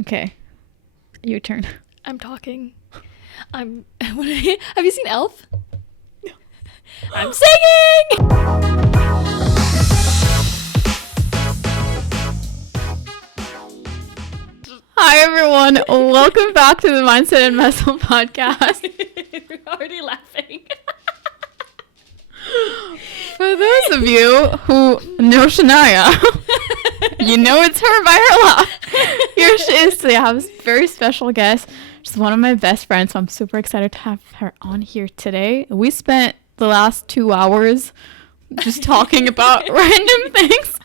Okay. Your turn. I'm talking. Have you seen Elf? No. I'm singing! Hi, everyone. Welcome back to the Mindset and Muscle podcast. We're already laughing. For those of you who know Shania, you know it's her by her laugh. Here she is today. I have a very special guest. She's one of my best friends, so I'm super excited to have her on here today. We spent the last 2 hours just talking about random things.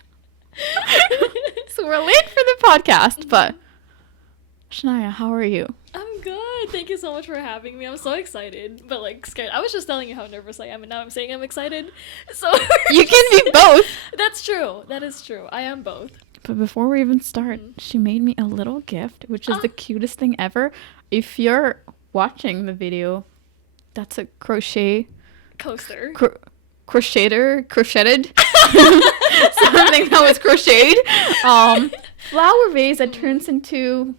So we're late for the podcast, but Shania, how are you? I'm good. Thank you so much for having me. I'm so excited, but like scared. I was just telling you how nervous I am, and now I'm saying I'm excited. So You can be both. That's true. That is true. I am both. But before we even start, she made me a little gift, which is the cutest thing ever. If you're watching the video, that's a crochet Coaster. Crocheted something that was crocheted flower vase that turns into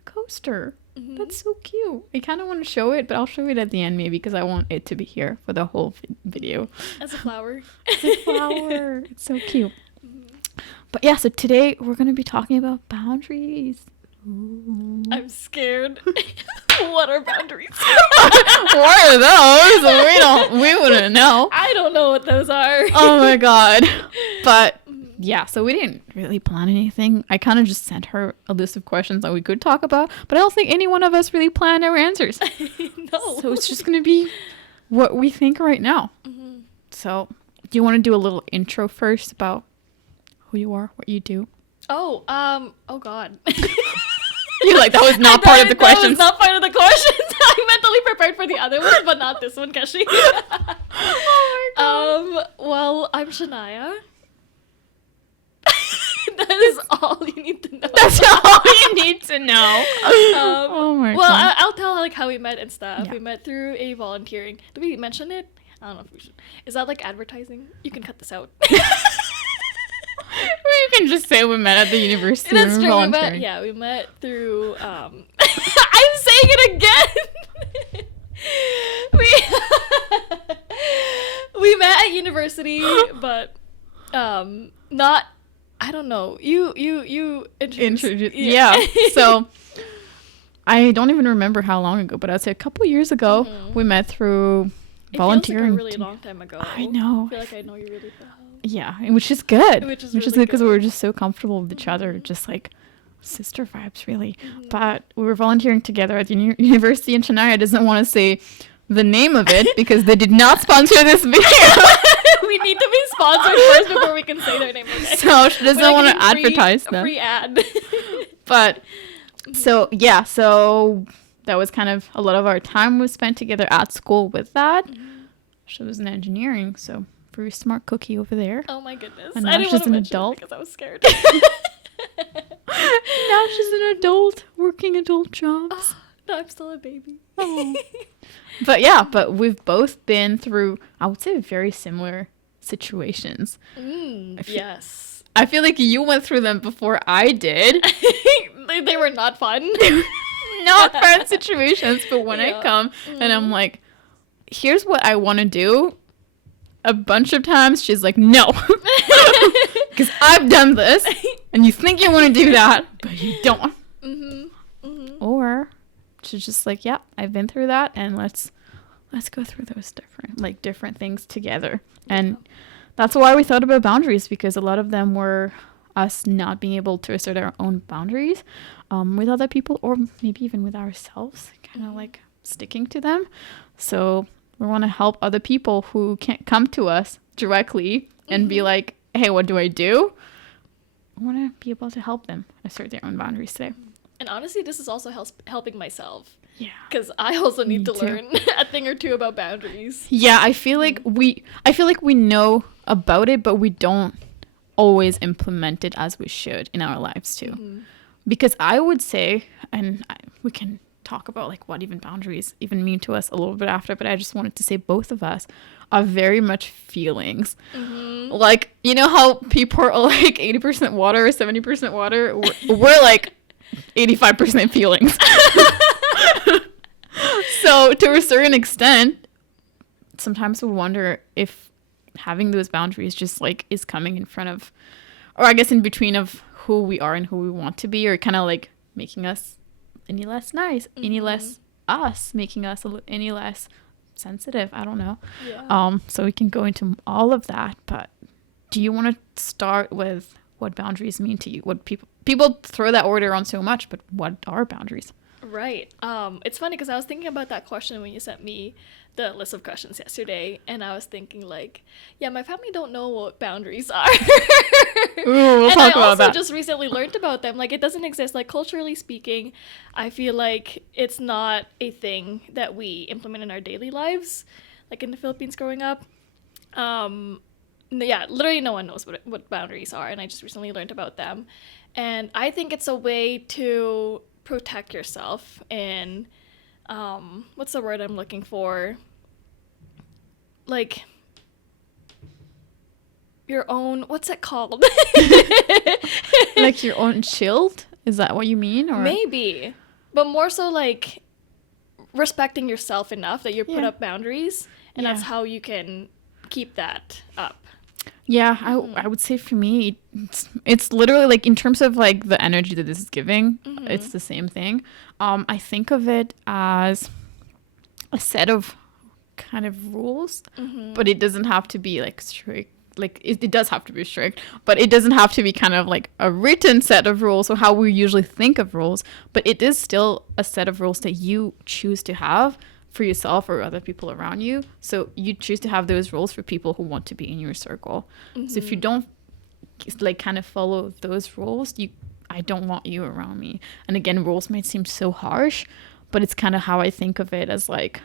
a coaster. That's so cute. I kind of want to show it, but I'll show it at the end maybe because I want it to be here for the whole video. As a flower. It's a flower. It's so cute. But yeah, so today we're going to be talking about boundaries. Ooh. I'm scared. What are boundaries? What are those? We wouldn't know. I don't know what those are. Oh my god. But yeah, so we didn't really plan anything. I kind of just sent her a list of questions that we could talk about, but I don't think any one of us really planned our answers. No. So it's just going to be what we think right now. So do you want to do a little intro first about who you are, what you do? Oh god. You're like, that was not part of the questions. That was not part of the questions. I mentally prepared for the other ones, but not this one, Kashi. Oh my god. Well, I'm Shania. That is all you need to know. That's all you need to know. Oh my well, god. I'll tell like how we met and stuff. Yeah. We met through a volunteering. Did we mention it? I don't know if we should. Is that like advertising? You can cut this out. We can just say we met at the university. That's true. Volunteering. We met through. I'm saying it again. we met at university, but not. I don't know. You introduced. Yeah. So I don't even remember how long ago, but I'd say a couple years ago we met through volunteering. It feels like a really long time ago. I know. I feel like I know you really well. Yeah, which is good. Which is good really because we were just so comfortable with each other, just like sister vibes, really. But we were volunteering together at the university, and Shania doesn't want to say the name of it because they did not sponsor this video. We need to be sponsored first before we can say their name. Okay? So she doesn't want to advertise them. Free ad. But so yeah, so that was kind of a lot of our time was spent together at school with that. She was in engineering, so very smart cookie over there. Oh my goodness. And I now didn't she's want to an mention adult. it because I was scared. Now she's an adult working adult jobs. No, I'm still a baby. Oh. But yeah, but we've both been through, I would say, very similar situations. Yes. I feel like you went through them before I did. They were not fun. Not fun situations, but when Yeah. I come and I'm like, here's what I want to do, a bunch of times she's like, no. Because I've done this, and you think you want to do that, but you don't. Or she's just like, yeah, I've been through that, and let's go through those different things together. And that's why we thought about boundaries, because a lot of them were us not being able to assert our own boundaries with other people, or maybe even with ourselves, kind of like sticking to them. So we want to help other people who can't come to us directly and be like, hey, what do I do? I want to be able to help them assert their own boundaries today. And honestly, this is also helping myself. Yeah. Because I also need to too. learn a thing or two about boundaries. Yeah, I feel like we know about it, but we don't always implement it as we should in our lives too. Because I would say, and we can talk about like what even boundaries even mean to us a little bit after, but I just wanted to say both of us are very much feelings. Like, you know how people are like 80% water or 70% water? We're like 85% feelings. So to a certain extent, sometimes we wonder if having those boundaries just like is coming in front of, or I guess in between of who we are and who we want to be, or kind of like making us any less nice, any less us, making us any less sensitive. I don't know. Yeah. So we can go into all of that, but do you want to start with what boundaries mean to you? What people throw that order on so much, but what are boundaries? Right. It's funny because I was thinking about that question when you sent me the list of questions yesterday, and I was thinking like, yeah, my family don't know what boundaries are. Ooh, we'll And talk I about also that. just recently learned about them. Like, it doesn't exist. Like, culturally speaking, I feel like it's not a thing that we implement in our daily lives, like in the Philippines growing up. Yeah, literally no one knows what boundaries are, and I just recently learned about them. And I think it's a way to protect yourself in, what's the word I'm looking for? Like, your own, what's it called? Like your own shield? Is that what you mean? Or Maybe. But more so like respecting yourself enough that you put Yeah. up boundaries, and Yeah. that's how you can keep that up. Yeah, I would say for me, it's literally like in terms of like the energy that this is giving, it's the same thing. I think of it as a set of kind of rules, but it doesn't have to be like strict. Like it does have to be strict, but it doesn't have to be kind of like a written set of rules or how we usually think of rules. But it is still a set of rules that you choose to have for yourself or other people around you. So you choose to have those rules for people who want to be in your circle. So if you don't like kind of follow those rules, I don't want you around me. And again, rules might seem so harsh, but it's kind of how I think of it as like,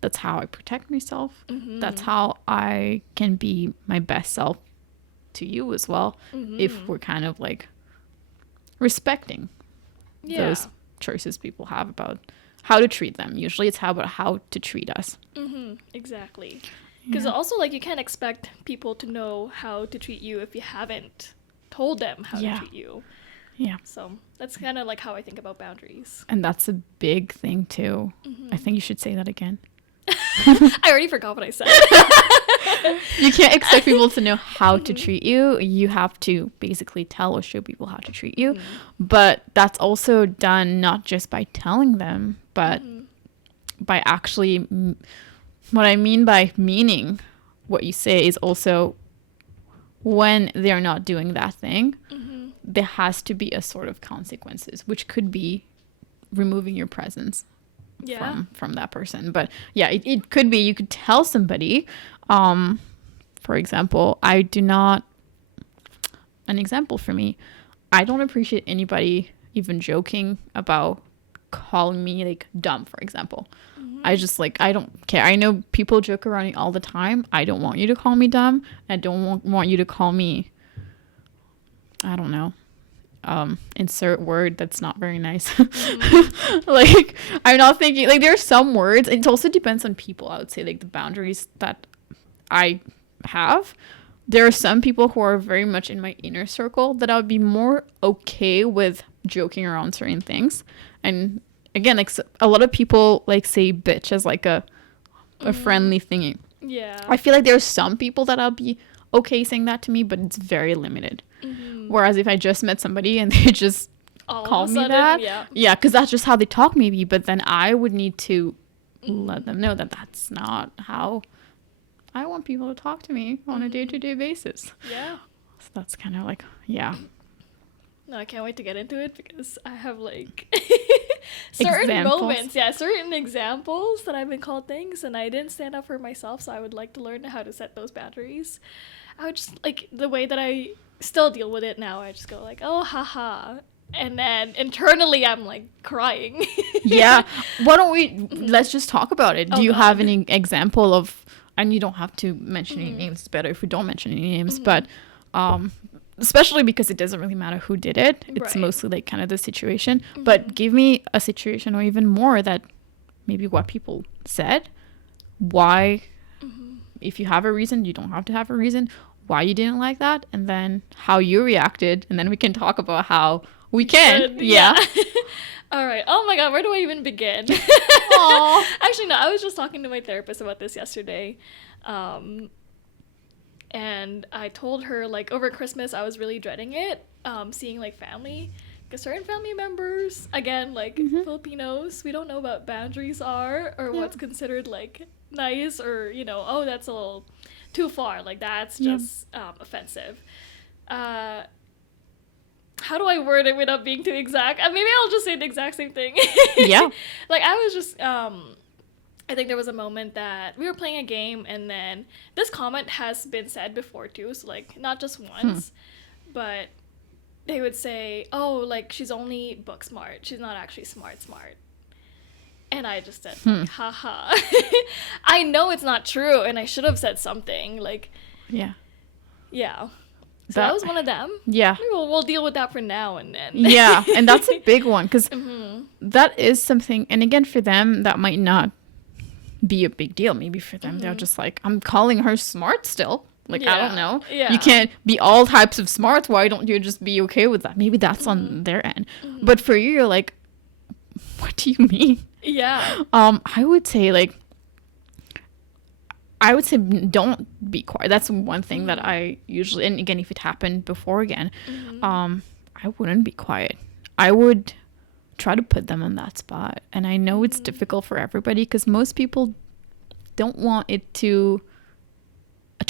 that's how I protect myself. That's how I can be my best self to you as well. If we're kind of like respecting Yeah. those choices people have about how to treat them. Usually it's about how to treat us. Exactly. Because also, like, you can't expect people to know how to treat you if you haven't told them how Yeah. to treat you. Yeah. So that's kind of like how I think about boundaries. And that's a big thing too. I think you should say that again. I already forgot what I said. You can't expect people to know how to treat you. You have to basically tell or show people how to treat you. But that's also done not just by telling them, but by actually, what I mean by meaning what you say is also when they're not doing that thing, there has to be a sort of consequences, which could be removing your presence Yeah. from that person. But yeah, it could be you could tell somebody, for example, an example for me, I don't appreciate anybody even joking about calling me like dumb, for example. I just like, I don't care. I know people joke around me all the time. I don't want you to call me dumb. I don't want you to call me, I don't know, insert word that's not very nice. Like, I'm not thinking, like, there are some words, it also depends on people. I would say like the boundaries that I have, there are some people who are very much in my inner circle that I would be more okay with joking around certain things. And again, like, a lot of people like say bitch as like a friendly thingy. Yeah. I feel like there are some people that I'll be okay saying that to me, but it's very limited. Whereas if I just met somebody and they just All call of a me sudden, that, yeah, because that's just how they talk maybe, but then I would need to let them know that that's not how I want people to talk to me on a day-to-day basis. Yeah. So that's kind of like, yeah. No, I can't wait to get into it because I have like certain Examples? moments, yeah, certain examples that I've been called things and I didn't stand up for myself, so I would like to learn how to set those boundaries. I would just like the way that I still deal with it now. I just go like, oh, haha, and then internally I'm like crying. Yeah. Why don't let's just talk about it. Oh, Do you God. have any example of, and you don't have to mention any names, it's better if we don't mention any names, but especially because it doesn't really matter who did it. It's Right. mostly like kind of the situation. But give me a situation or even more that maybe what people said, why, if you have a reason, you don't have to have a reason, why you didn't like that, and then how you reacted, and then we can talk about how We can. Good. Yeah. All right. Oh my god, where do I even begin? Aw. Actually, no, I was just talking to my therapist about this yesterday. And I told her, like, over Christmas, I was really dreading it, seeing, like, family. Because certain family members, again, like, Filipinos, we don't know what boundaries are or what's considered, like, nice or, you know, oh, that's a little too far. Like, that's just offensive. How do I word it without being too exact? Maybe I'll just say the exact same thing. Yeah. Like, I was just, I think there was a moment that we were playing a game, and then this comment has been said before, too. So, like, not just once, but they would say, oh, like, she's only book smart. She's not actually smart. And I just said, haha. I know it's not true, and I should have said something. Like, yeah. So that was one of them. Yeah. We'll deal with that for now and then. Yeah, and that's a big one, because that is something, and again, for them, that might not be a big deal. Maybe for them, they're just like, I'm calling her smart still. Like, I don't know. Yeah. You can't be all types of smart. Why don't you just be okay with that? Maybe that's on their end. But for you, you're like, what do you mean? Yeah. I would say, like, don't be quiet. That's one thing that I usually, and again, if it happened before again, I wouldn't be quiet. I would try to put them on that spot. And I know it's difficult for everybody, because most people don't want it to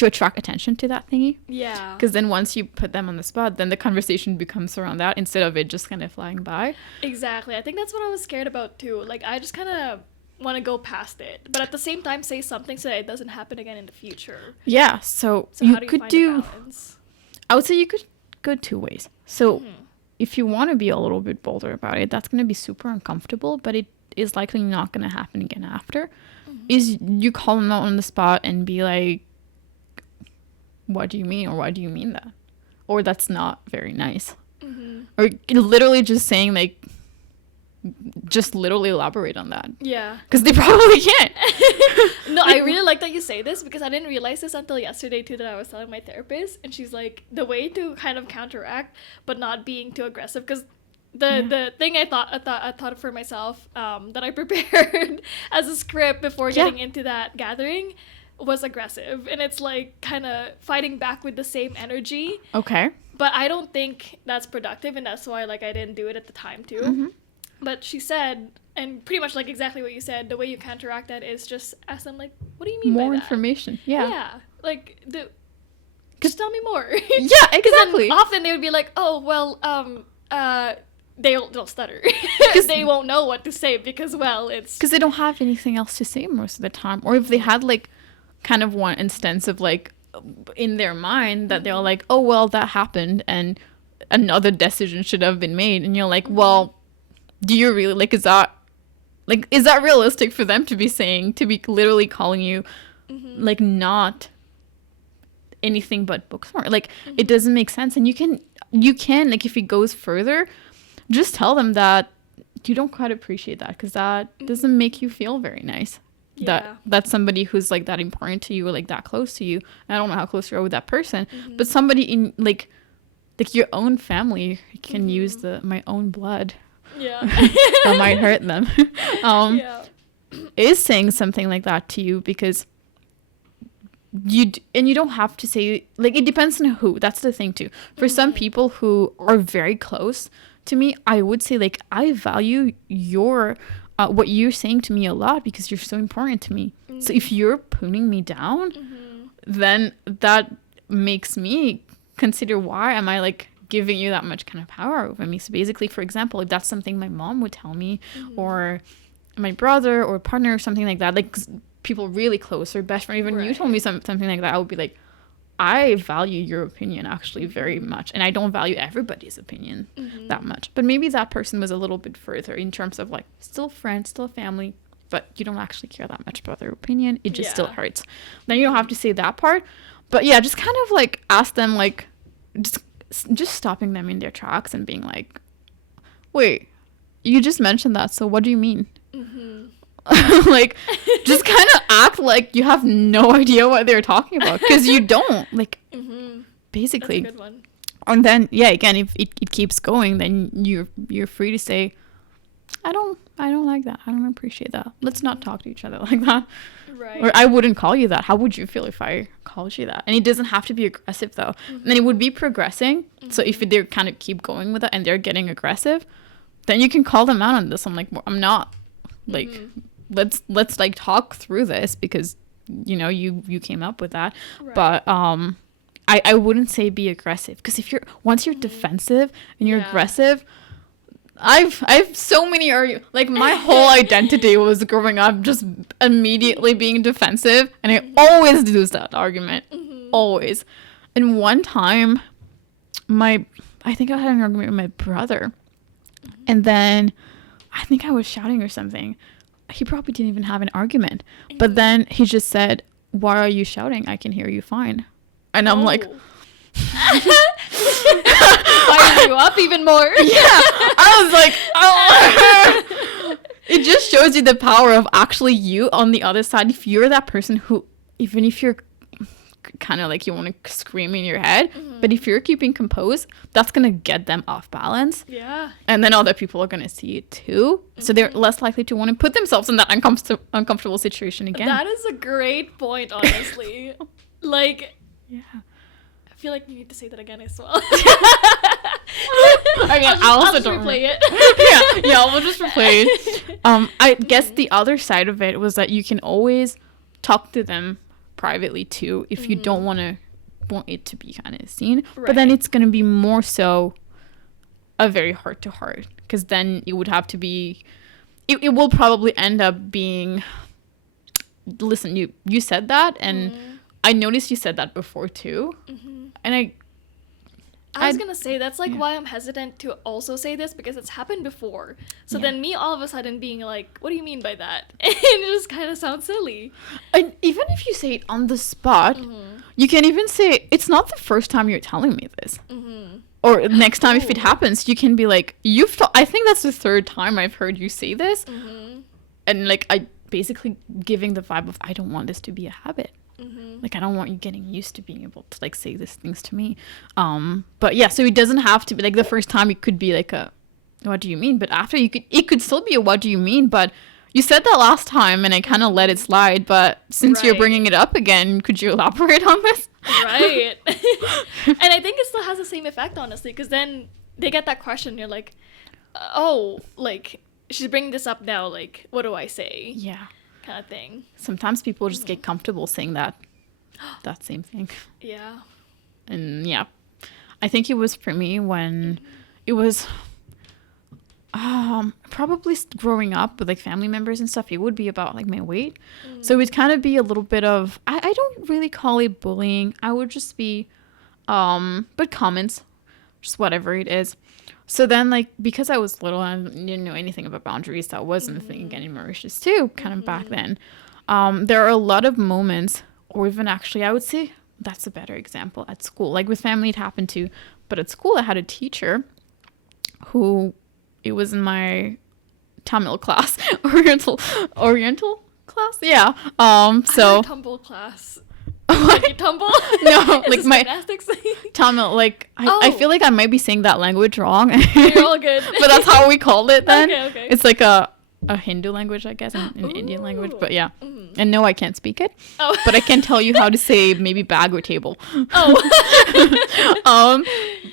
attract attention to that thingy. Yeah. Because then once you put them on the spot, then the conversation becomes around that instead of it just kind of flying by. Exactly. I think that's what I was scared about too. Like, I just kind of want to go past it, but at the same time say something so that it doesn't happen again in the future. Yeah. So you could find do, a balance? I would say you could go two ways. So if you want to be a little bit bolder about it, that's going to be super uncomfortable, but it is likely not going to happen again after. Is you call them out on the spot and be like, what do you mean? Or why do you mean that? Or that's not very nice. Or literally just saying, like, just literally elaborate on that. Yeah. Because they probably can't. No, I really like that you say this, because I didn't realize this until yesterday too, that I was telling my therapist, and she's like, the way to kind of counteract but not being too aggressive, because the thing I thought for myself, that I prepared as a script before getting into that gathering was aggressive, and it's like kind of fighting back with the same energy. Okay. But I don't think that's productive, and that's why, like, I didn't do it at the time too. But she said, and pretty much like exactly what you said, the way you counteract that is just ask them, like, what do you mean by that? More information. Yeah. Like, just tell me more. Yeah, exactly. Often they would be like, oh, well, they'll stutter. They won't know what to say because, well, it's... Because they don't have anything else to say most of the time. Or if they had, like, kind of one instance of, like, in their mind that they're like, oh, well, that happened and another decision should have been made. And you're like, well, do you really, like, is that realistic for them to be saying, to be literally calling you, like, not anything but book smart? Like, it doesn't make sense. And you can, like, if it goes further, just tell them that you don't quite appreciate that, because that doesn't make you feel very nice. That's somebody who's, like, that important to you, or, like, that close to you. And I don't know how close you are with that person, but somebody in, like your own family can use my own blood. Yeah. That might hurt them. Is saying something like that to you, because you don't have to say, like, it depends on who. That's the thing too. For some people who are very close to me, I would say, like, I value your what you're saying to me a lot, because you're so important to me. So if you're putting me down, then that makes me consider, why am I, like, giving you that much kind of power over me? So basically, for example, if that's something my mom would tell me, or my brother or partner or something like that, like people really close, or best friend, even you told me something like that, I would be like, I value your opinion actually very much, and I don't value everybody's opinion that much. But maybe that person was a little bit further in terms of, like, still friends, still family, but you don't actually care that much about their opinion. It just still hurts. Then you don't have to say that part. But yeah, just kind of, like, ask them, like, just stopping them in their tracks and being like, wait, you just mentioned that, so what do you mean? Like, just kind of act like you have no idea what they're talking about, because you don't, like, basically. That's a good one. And then, yeah, again, if it keeps going, then you're free to say, I don't like that. I don't appreciate that. Let's not talk to each other like that. Right. Or I wouldn't call you that. How would you feel if I called you that? And it doesn't have to be aggressive though. And it would be progressing. So if they kind of keep going with it and they're getting aggressive, then you can call them out on this. I'm like, well, I'm not. Like, let's like talk through this because you came up with that. Right. But I wouldn't say be aggressive, because if once you're defensive and you're aggressive, I've so many like my whole identity was growing up just immediately being defensive, and I always lose that argument. Always. And one time I think I had an argument with my brother, and then I think I was shouting or something. He probably didn't even have an argument, but then he just said, "Why are you shouting? I can hear you fine." And I'm like, fire you up even more. Yeah, I was like, oh. It just shows you the power of actually you on the other side. If you're that person who, even if you're kind of like you want to scream in your head, but if you're keeping composed, that's gonna get them off balance. Yeah. And then other people are gonna see it too, so they're less likely to want to put themselves in that uncomfortable situation again. That is a great point, honestly. Like, yeah. I feel like you need to say that again as well. I'll just replay it. yeah, we'll just replay it. I guess the other side of it was that you can always talk to them privately too if you don't want it to be kind of seen. Right. But then it's going to be more so a very heart to heart, because then it would have to be, it will probably end up being, listen, you said that, and I noticed you said that before too. And I was gonna say, that's like why I'm hesitant to also say this, because it's happened before. So then me all of a sudden being like, what do you mean by that? And it just kind of sounds silly. And even if you say it on the spot, you can even say, it's not the first time you're telling me this. Or next time if it happens, you can be like, I think that's the third time I've heard you say this. And like, I basically giving the vibe of, I don't want this to be a habit. Like, I don't want you getting used to being able to like say these things to me. But yeah, so it doesn't have to be like the first time. It could be like a, what do you mean? But after, it could still be a, what do you mean? But you said that last time and I kind of let it slide. But since you're bringing it up again, could you elaborate on this? Right. And I think it still has the same effect, honestly, because then they get that question. You're like, oh, like, she's bringing this up now. Like, what do I say? Yeah. Kind of thing. Sometimes people just get comfortable saying that same thing. Yeah. And yeah, I think it was for me when it was probably growing up with like family members and stuff. It would be about like my weight, so it would kind of be a little bit of, I don't really call it bullying. I would just be but comments, just whatever it is. So then, like, because I was little and I didn't know anything about boundaries, that wasn't a thing again in Mauritius too, kind of back then. There are a lot of moments, or even actually, I would say that's a better example at school. Like with family, it happened too, but at school, I had a teacher who, it was in my Tamil class, Oriental class, yeah. So I tumble class. Like you tumble? No, like my gymnastics. Tamil, like I feel like I might be saying that language wrong. You're all good. But that's how we called it then. Okay. It's like a Hindu language, I guess, an Indian language. But yeah. And no, I can't speak it. Oh. But I can tell you how to say maybe bag or table. Oh.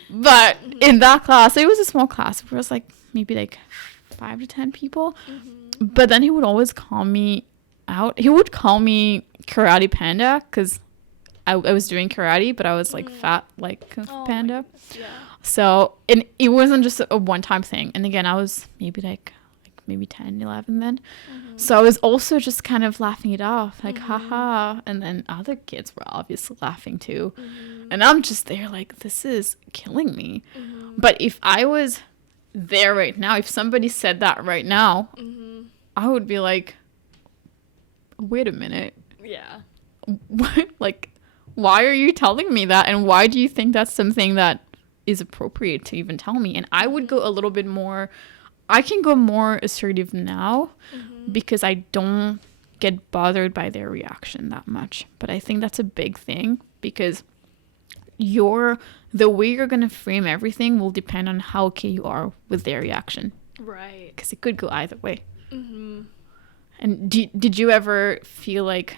But in that class, it was a small class. It was like maybe like 5 to 10 people. But then he would always call me out. He would call me Karate Panda, because I was doing karate, but I was like fat like panda. Yeah. So, and it wasn't just a one-time thing. And again, I was maybe like maybe 10, 11 then. So I was also just kind of laughing it off, like haha. And then other kids were obviously laughing too. And I'm just there like, this is killing me. But if I was there right now, if somebody said that right now, I would be like, wait a minute. Yeah. Like, why are you telling me that? And why do you think that's something that is appropriate to even tell me? And I would go a little bit more, I can go more assertive now because I don't get bothered by their reaction that much. But I think that's a big thing, because the way you're gonna frame everything will depend on how okay you are with their reaction, Right. because it could go either way. Mm-hmm. And did you ever feel like,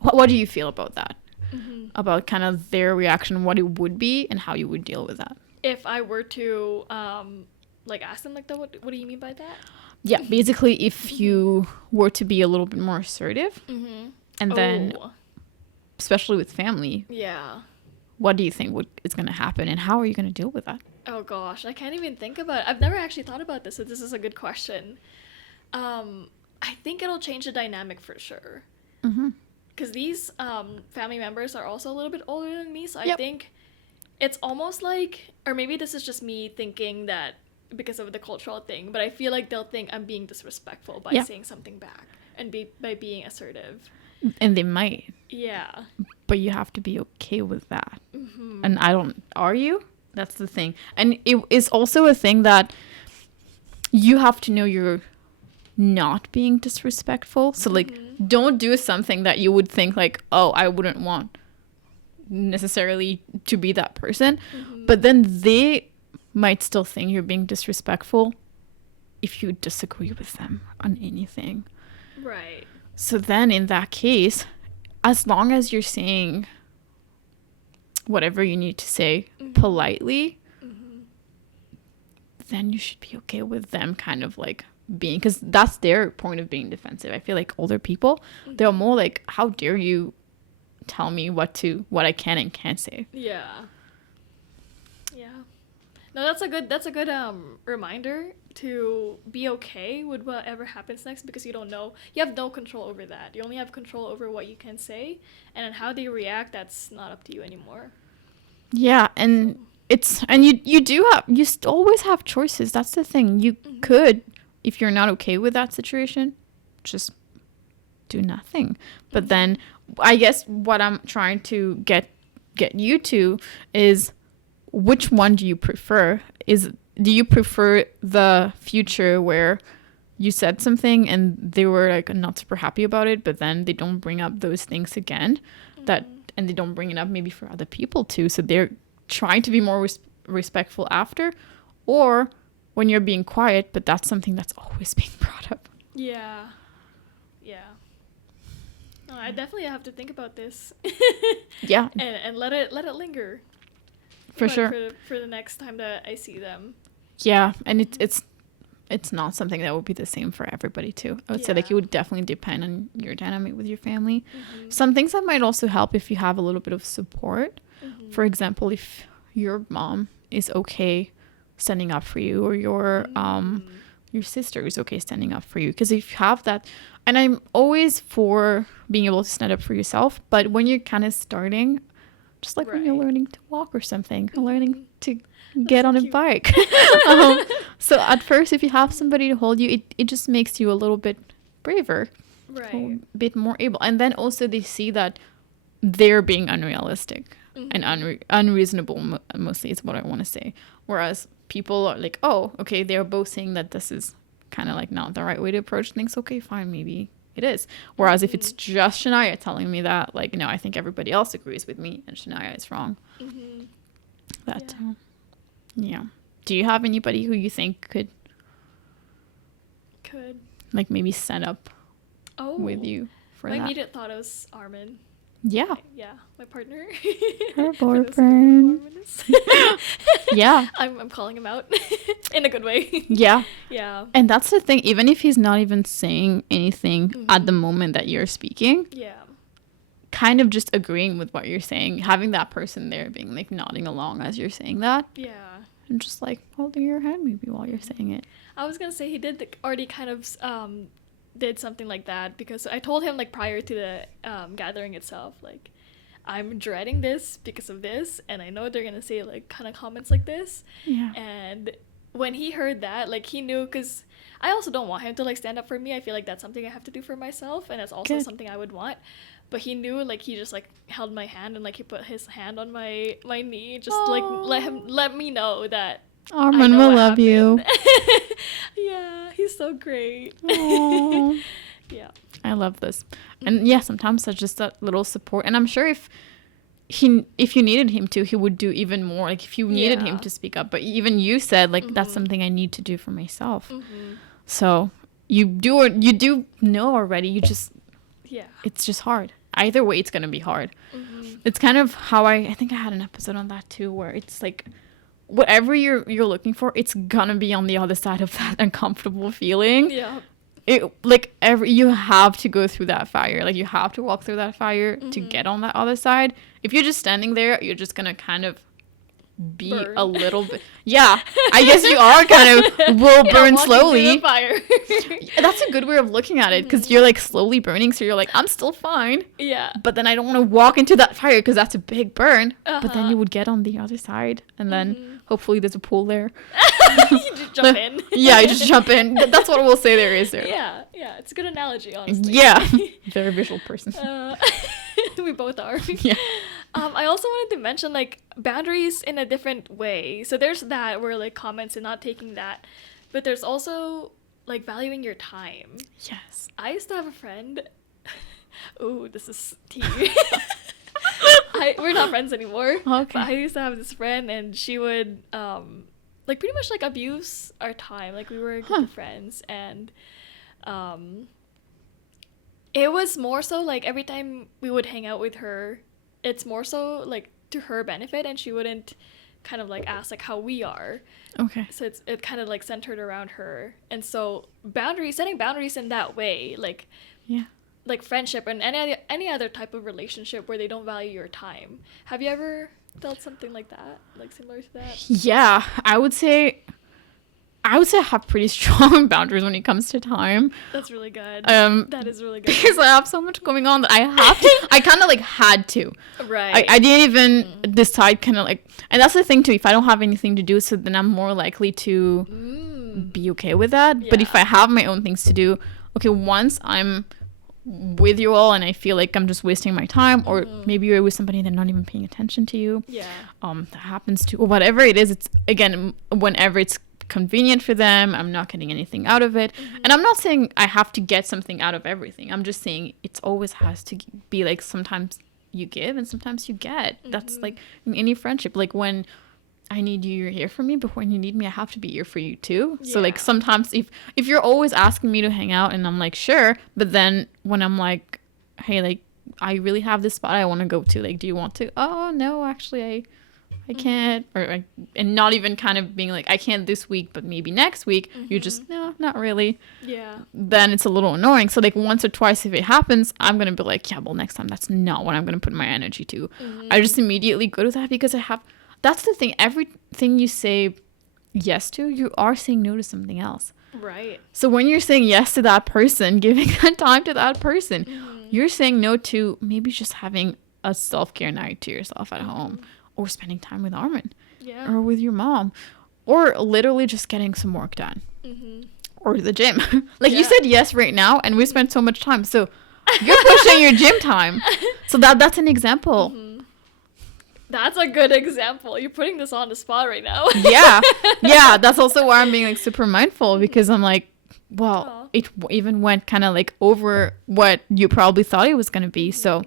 what do you feel about that? Mm-hmm. About kind of their reaction, what it would be, and how you would deal with that? If I were to like ask them like that, what do you mean by that? Yeah, basically, if you were to be a little bit more assertive, Mm-hmm. and then especially with family, Yeah. what do you think is going to happen, and how are you going to deal with that? Oh gosh, I can't even think about it. I've never actually thought about this, so this is a good question. I think it'll change the dynamic for sure. Mm-hmm. Because these family members are also a little bit older than me, so I Yep. think it's almost like, or maybe this is just me thinking that because of the cultural thing, but I feel like they'll think I'm being disrespectful by Yeah. saying something back and by being assertive. And they might, Yeah. but you have to be okay with that. Mm-hmm. And are you? That's the thing. And it is also a thing that you have to know you're not being disrespectful. So like, don't do something that you would think like, oh, I wouldn't want necessarily to be that person. Mm-hmm. But then they might still think you're being disrespectful if you disagree with them on anything. Right. So then in that case, as long as you're saying whatever you need to say politely, then you should be okay with them kind of like being, because that's their point of being defensive. I feel like older people, they're more like, how dare you tell me what I can and can't say. Yeah. Yeah. No, that's a good reminder to be okay with whatever happens next, because you don't know. You have no control over that. You only have control over what you can say, and then how they react, that's not up to you anymore. Yeah, and you always have choices. That's the thing. You could, if you're not okay with that situation, just do nothing. But then I guess what I'm trying to get you to is, which one do you prefer? Do you prefer the future where you said something and they were like not super happy about it, but then they don't bring up those things again, and they don't bring it up maybe for other people too, so they're trying to be more respectful after? Or when you're being quiet, but that's something that's always being brought up? Yeah. Yeah. No, I definitely have to think about this. Yeah. and let it linger. For sure. For the next time that I see them. Yeah, and it's not something that would be the same for everybody too. I would say like it would definitely depend on your dynamic with your family. Some things that might also help if you have a little bit of support. For example, if your mom is okay standing up for you, or your sister is okay standing up for you, because if you have that, and I'm always for being able to stand up for yourself, but when you're kind of starting, just like when you're learning to walk or something, learning to get on a bike. So at first, if you have somebody to hold you, it just makes you a little bit braver, Right. a bit more able. And then also they see that they're being unrealistic and unreasonable, mostly is what I want to say. Whereas people are like, oh, okay, they're both saying that this is kind of like not the right way to approach things. Okay, fine, maybe it is. Whereas if it's just Shania telling me that, like, no, I think everybody else agrees with me and Shania is wrong. That, yeah. Do you have anybody who you think could like maybe set up with you for my that? My immediate thought was Armin. Yeah. Yeah, my partner. Her boyfriend. Yeah. I'm calling him out in a good way. Yeah. Yeah. And that's the thing, even if he's not even saying anything at the moment that you're speaking. Yeah. Kind of just agreeing with what you're saying, having that person there being like nodding along as you're saying that. Yeah. And just like holding your hand maybe while you're saying it. I was gonna say he did already kind of did something like that, because I told him like prior to the gathering itself, like, I'm dreading this because of this, and I know they're gonna say like kind of comments like this. Yeah. And when he heard that, like, he knew, because I also don't want him to like stand up for me. I feel like that's something I have to do for myself, and that's also something I would want. But he knew, like, he just like held my hand and like he put his hand on my knee, just like let me know that Armin will love you. Yeah, he's so great. Yeah. I love this. And yeah, sometimes that's just that little support. And I'm sure if if you needed him to, he would do even more. Like if you needed him to speak up, but even you said like that's something I need to do for myself. So you do know already. You just it's just hard. Either way, it's gonna be hard. It's kind of how I think I had an episode on that too, where it's like whatever you're looking for, it's gonna be on the other side of that uncomfortable feeling. Yeah. It like you have to go through that fire. Like you have to walk through that fire to get on that other side. If you're just standing there, you're just gonna kind of be burn. a little bit. Yeah, I guess you are kind of will burn slowly. Fire. That's a good way of looking at it, because you're like slowly burning. So you're like, I'm still fine. Yeah. But then I don't want to walk into that fire because that's a big burn. But then you would get on the other side, and then hopefully there's a pool there. You just jump in. Yeah, you just jump in. That's what we'll say there is there. Yeah, it's a good analogy, honestly. Yeah, very visual person. We both are. Yeah. I also wanted to mention like boundaries in a different way. So there's that where like comments and not taking that, but there's also like valuing your time. Yes. I used to have a friend. Ooh, this is tea. We're not friends anymore. Okay. But I used to have this friend, and she would like pretty much like abuse our time. Like we were a group of friends, and it was more so like every time we would hang out with her, it's more so like to her benefit, and she wouldn't kind of like ask like how we are. Okay. So it kind of like centered around her, and so setting boundaries in that way, like like friendship and any other type of relationship where they don't value your time. Have you ever felt something like that, like similar to that? Yeah, I would say I have pretty strong boundaries when it comes to time. That's really good. That is really good. Because I have so much going on that I have to. I kind of like had to. Right. I didn't even decide, kind of like, and that's the thing too. If I don't have anything to do, so then I'm more likely to be okay with that. Yeah. But if I have my own things to do, okay, once I'm with you all and I feel like I'm just wasting my time, or maybe you're with somebody that's not even paying attention to you. Yeah. That happens to, or whatever it is. It's again, whenever it's convenient for them, I'm not getting anything out of it. And I'm not saying I have to get something out of everything. I'm just saying it always has to be like, sometimes you give and sometimes you get. That's like in any friendship. Like when I need you, you're here for me, but when you need me, I have to be here for you too. So like sometimes if you're always asking me to hang out and I'm like, sure, but then when I'm like, hey, like I really have this spot I want to go to, like, do you want to? Oh no, actually I can't, and not even kind of being like, I can't this week, but maybe next week. You're just, no, not really. Yeah. Then it's a little annoying. So like once or twice, if it happens, I'm going to be like, yeah, well, next time that's not what I'm going to put my energy to. I just immediately go to that because that's the thing. Everything you say yes to, you are saying no to something else. Right. So when you're saying yes to that person, giving that time to that person, you're saying no to maybe just having a self-care night to yourself at home. Or spending time with Armin, or with your mom, or literally just getting some work done, or the gym. Like you said yes right now, and we spent so much time. So you're pushing your gym time. So that's an example. That's a good example. You're putting this on the spot right now. Yeah. That's also why I'm being like super mindful, because I'm like, well, it even went kind of like over what you probably thought it was going to be. So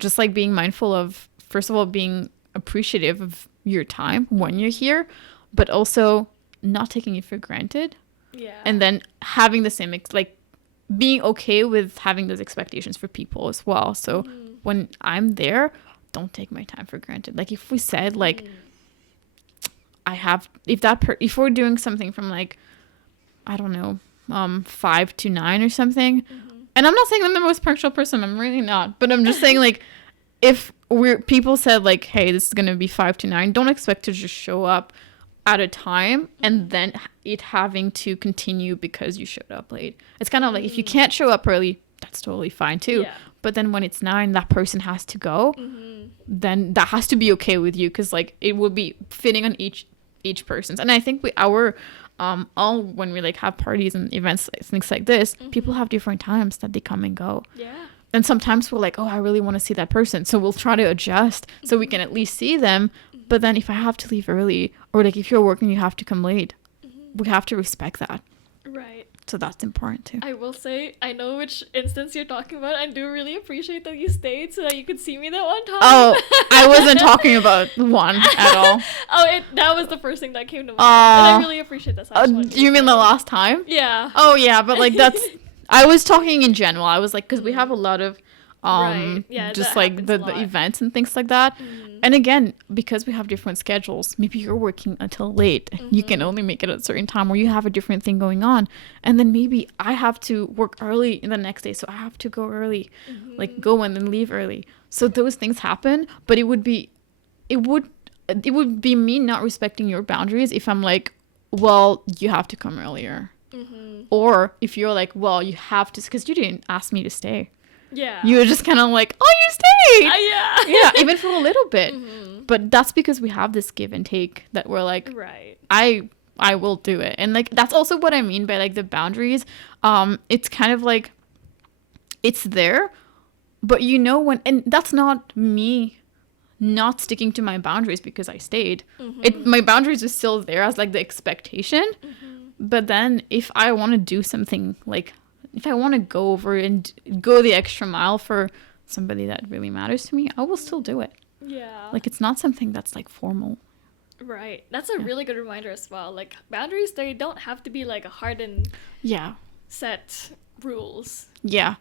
just like being mindful of, first of all, being appreciative of your time when you're here, but also not taking it for granted. Yeah. And then having the same like being okay with having those expectations for people as well. So when I'm there, don't take my time for granted. Like if we said like if we're doing something from like, I don't know, 5 to 9 or something, and I'm not saying I'm the most punctual person, I'm really not, but I'm just saying like, if people said like, hey, this is going to be 5 to 9, don't expect to just show up at a time and then it having to continue because you showed up late. It's kind of like, if you can't show up early, that's totally fine too. Yeah. But then when it's 9, that person has to go, then that has to be okay with you, because like it will be fitting on each person's. And I think all when we like have parties and events, things like this, people have different times that they come and go. Yeah. And sometimes we're like, oh, I really want to see that person. So we'll try to adjust so we can at least see them. But then if I have to leave early, or like if you're working, you have to come late, we have to respect that. Right. So that's important too. I will say, I know which instance you're talking about. I do really appreciate that you stayed so that you could see me that one time. Oh, I wasn't talking about one at all. That was the first thing that came to mind. And I really appreciate that. So I just wanted Do you mean know. the last time? Yeah. Oh yeah, but like that's. I was talking in general. I was like, because we have a lot of, Right. Yeah, just that like happens the a lot. events and things like that. And again, because we have different schedules, maybe you're working until late. You can only make it at a certain time, or you have a different thing going on, and then maybe I have to work early in the next day, so I have to go early, like go and then leave early. So those things happen, but it would be me not respecting your boundaries if I'm like, well, you have to come earlier. Or if you're like, well, you have to, because you didn't ask me to stay. Yeah. You were just kind of like, oh, you stayed. Yeah. Yeah, even for a little bit. But that's because we have this give and take that we're like, Right. I will do it. And like, that's also what I mean by like the boundaries. It's kind of like, it's there, but you know when, and that's not me not sticking to my boundaries because I stayed. My boundaries are still there as like the expectation. But then if I want to do something, like if I want to go over and go the extra mile for somebody that really matters to me, I will still do it. Yeah. Like it's not something that's like formal. Right. That's a really good reminder as well. Like boundaries, they don't have to be like a hardened Yeah. set rules. Yeah.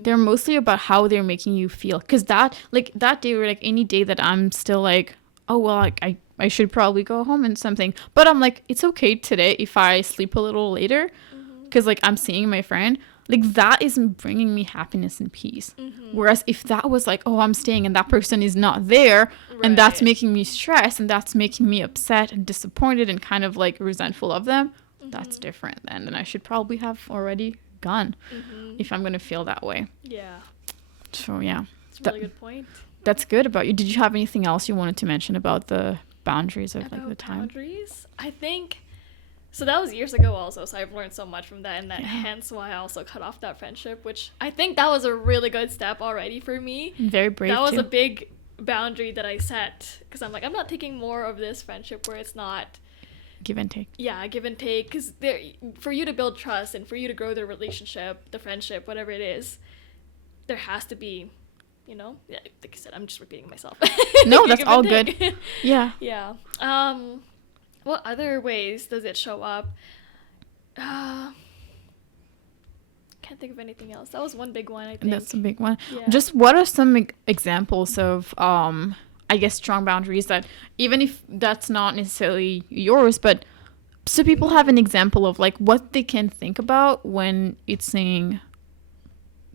They're mostly about how they're making you feel. Because that day, or like any day that I'm still like, oh, well, like, I should probably go home and something. But I'm like, it's okay today if I sleep a little later. Because like I'm seeing my friend. Like that isn't bringing me happiness and peace. Whereas if that was like, oh, I'm staying and that person is not there. And that's Right. making me stressed. And that's making me upset and disappointed and kind of like resentful of them. That's different then. And I should probably have already gone if I'm going to feel that way. Yeah. So yeah. It's a really good point. That's good about you. Did you have anything else you wanted to mention about the boundaries of like About the time? boundaries? I think so. That was years ago also, so I've learned so much from that, and that hence why I also cut off that friendship, which I think that was a really good step already for me. Very brave That was too. a big boundary that I set, because I'm like, I'm not taking more of this friendship where it's not Give and take. give and take, because for you to build trust and for you to grow the relationship, the friendship, whatever it is, there has to be, like I said, I'm just repeating myself. No, that's Give all and good. take. Yeah. Yeah. What other ways does it show up? Can't think of anything else. That was one big one, I think. That's a big one. Yeah. Just what are some examples of I guess strong boundaries that even if that's not necessarily yours, but so people have an example of like what they can think about when it's saying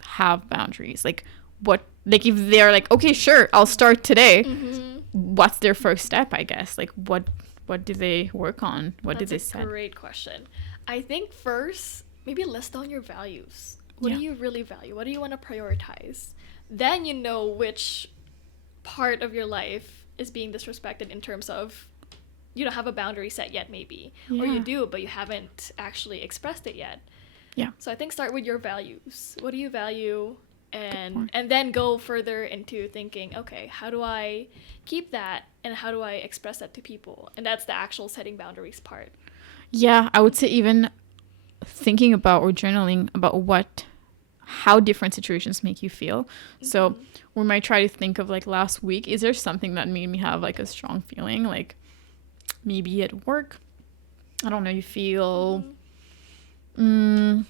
have boundaries. Like what, like if they're like, okay, sure, I'll start today. What's their first step, I guess? Like what do they work on? What do they That's a set? great question. I think first, maybe list down your values. What do you really value? What do you want to prioritize? Then you know which part of your life is being disrespected in terms of you don't have a boundary set yet, maybe. Or you do, but you haven't actually expressed it yet. Yeah. So I think start with your values. What do you value? And then go further into thinking, okay, how do I keep that and how do I express that to people? And that's the actual setting boundaries part. Yeah, I would say even thinking about or journaling about how different situations make you feel. So we might try to think of like last week, is there something that made me have like a strong feeling? Like maybe at work, I don't know, you feel again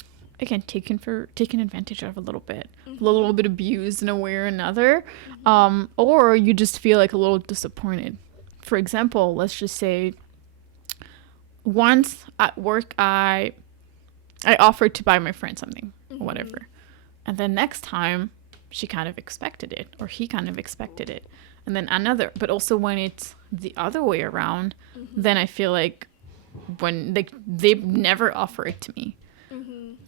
taken advantage of a little bit, a little bit abused in a way or another, or you just feel like a little disappointed. For example, let's just say once at work I offered to buy my friend something or whatever, and then next time she kind of expected it or he kind of expected it, and then another, but also when it's the other way around, then I feel like when they never offer it to me,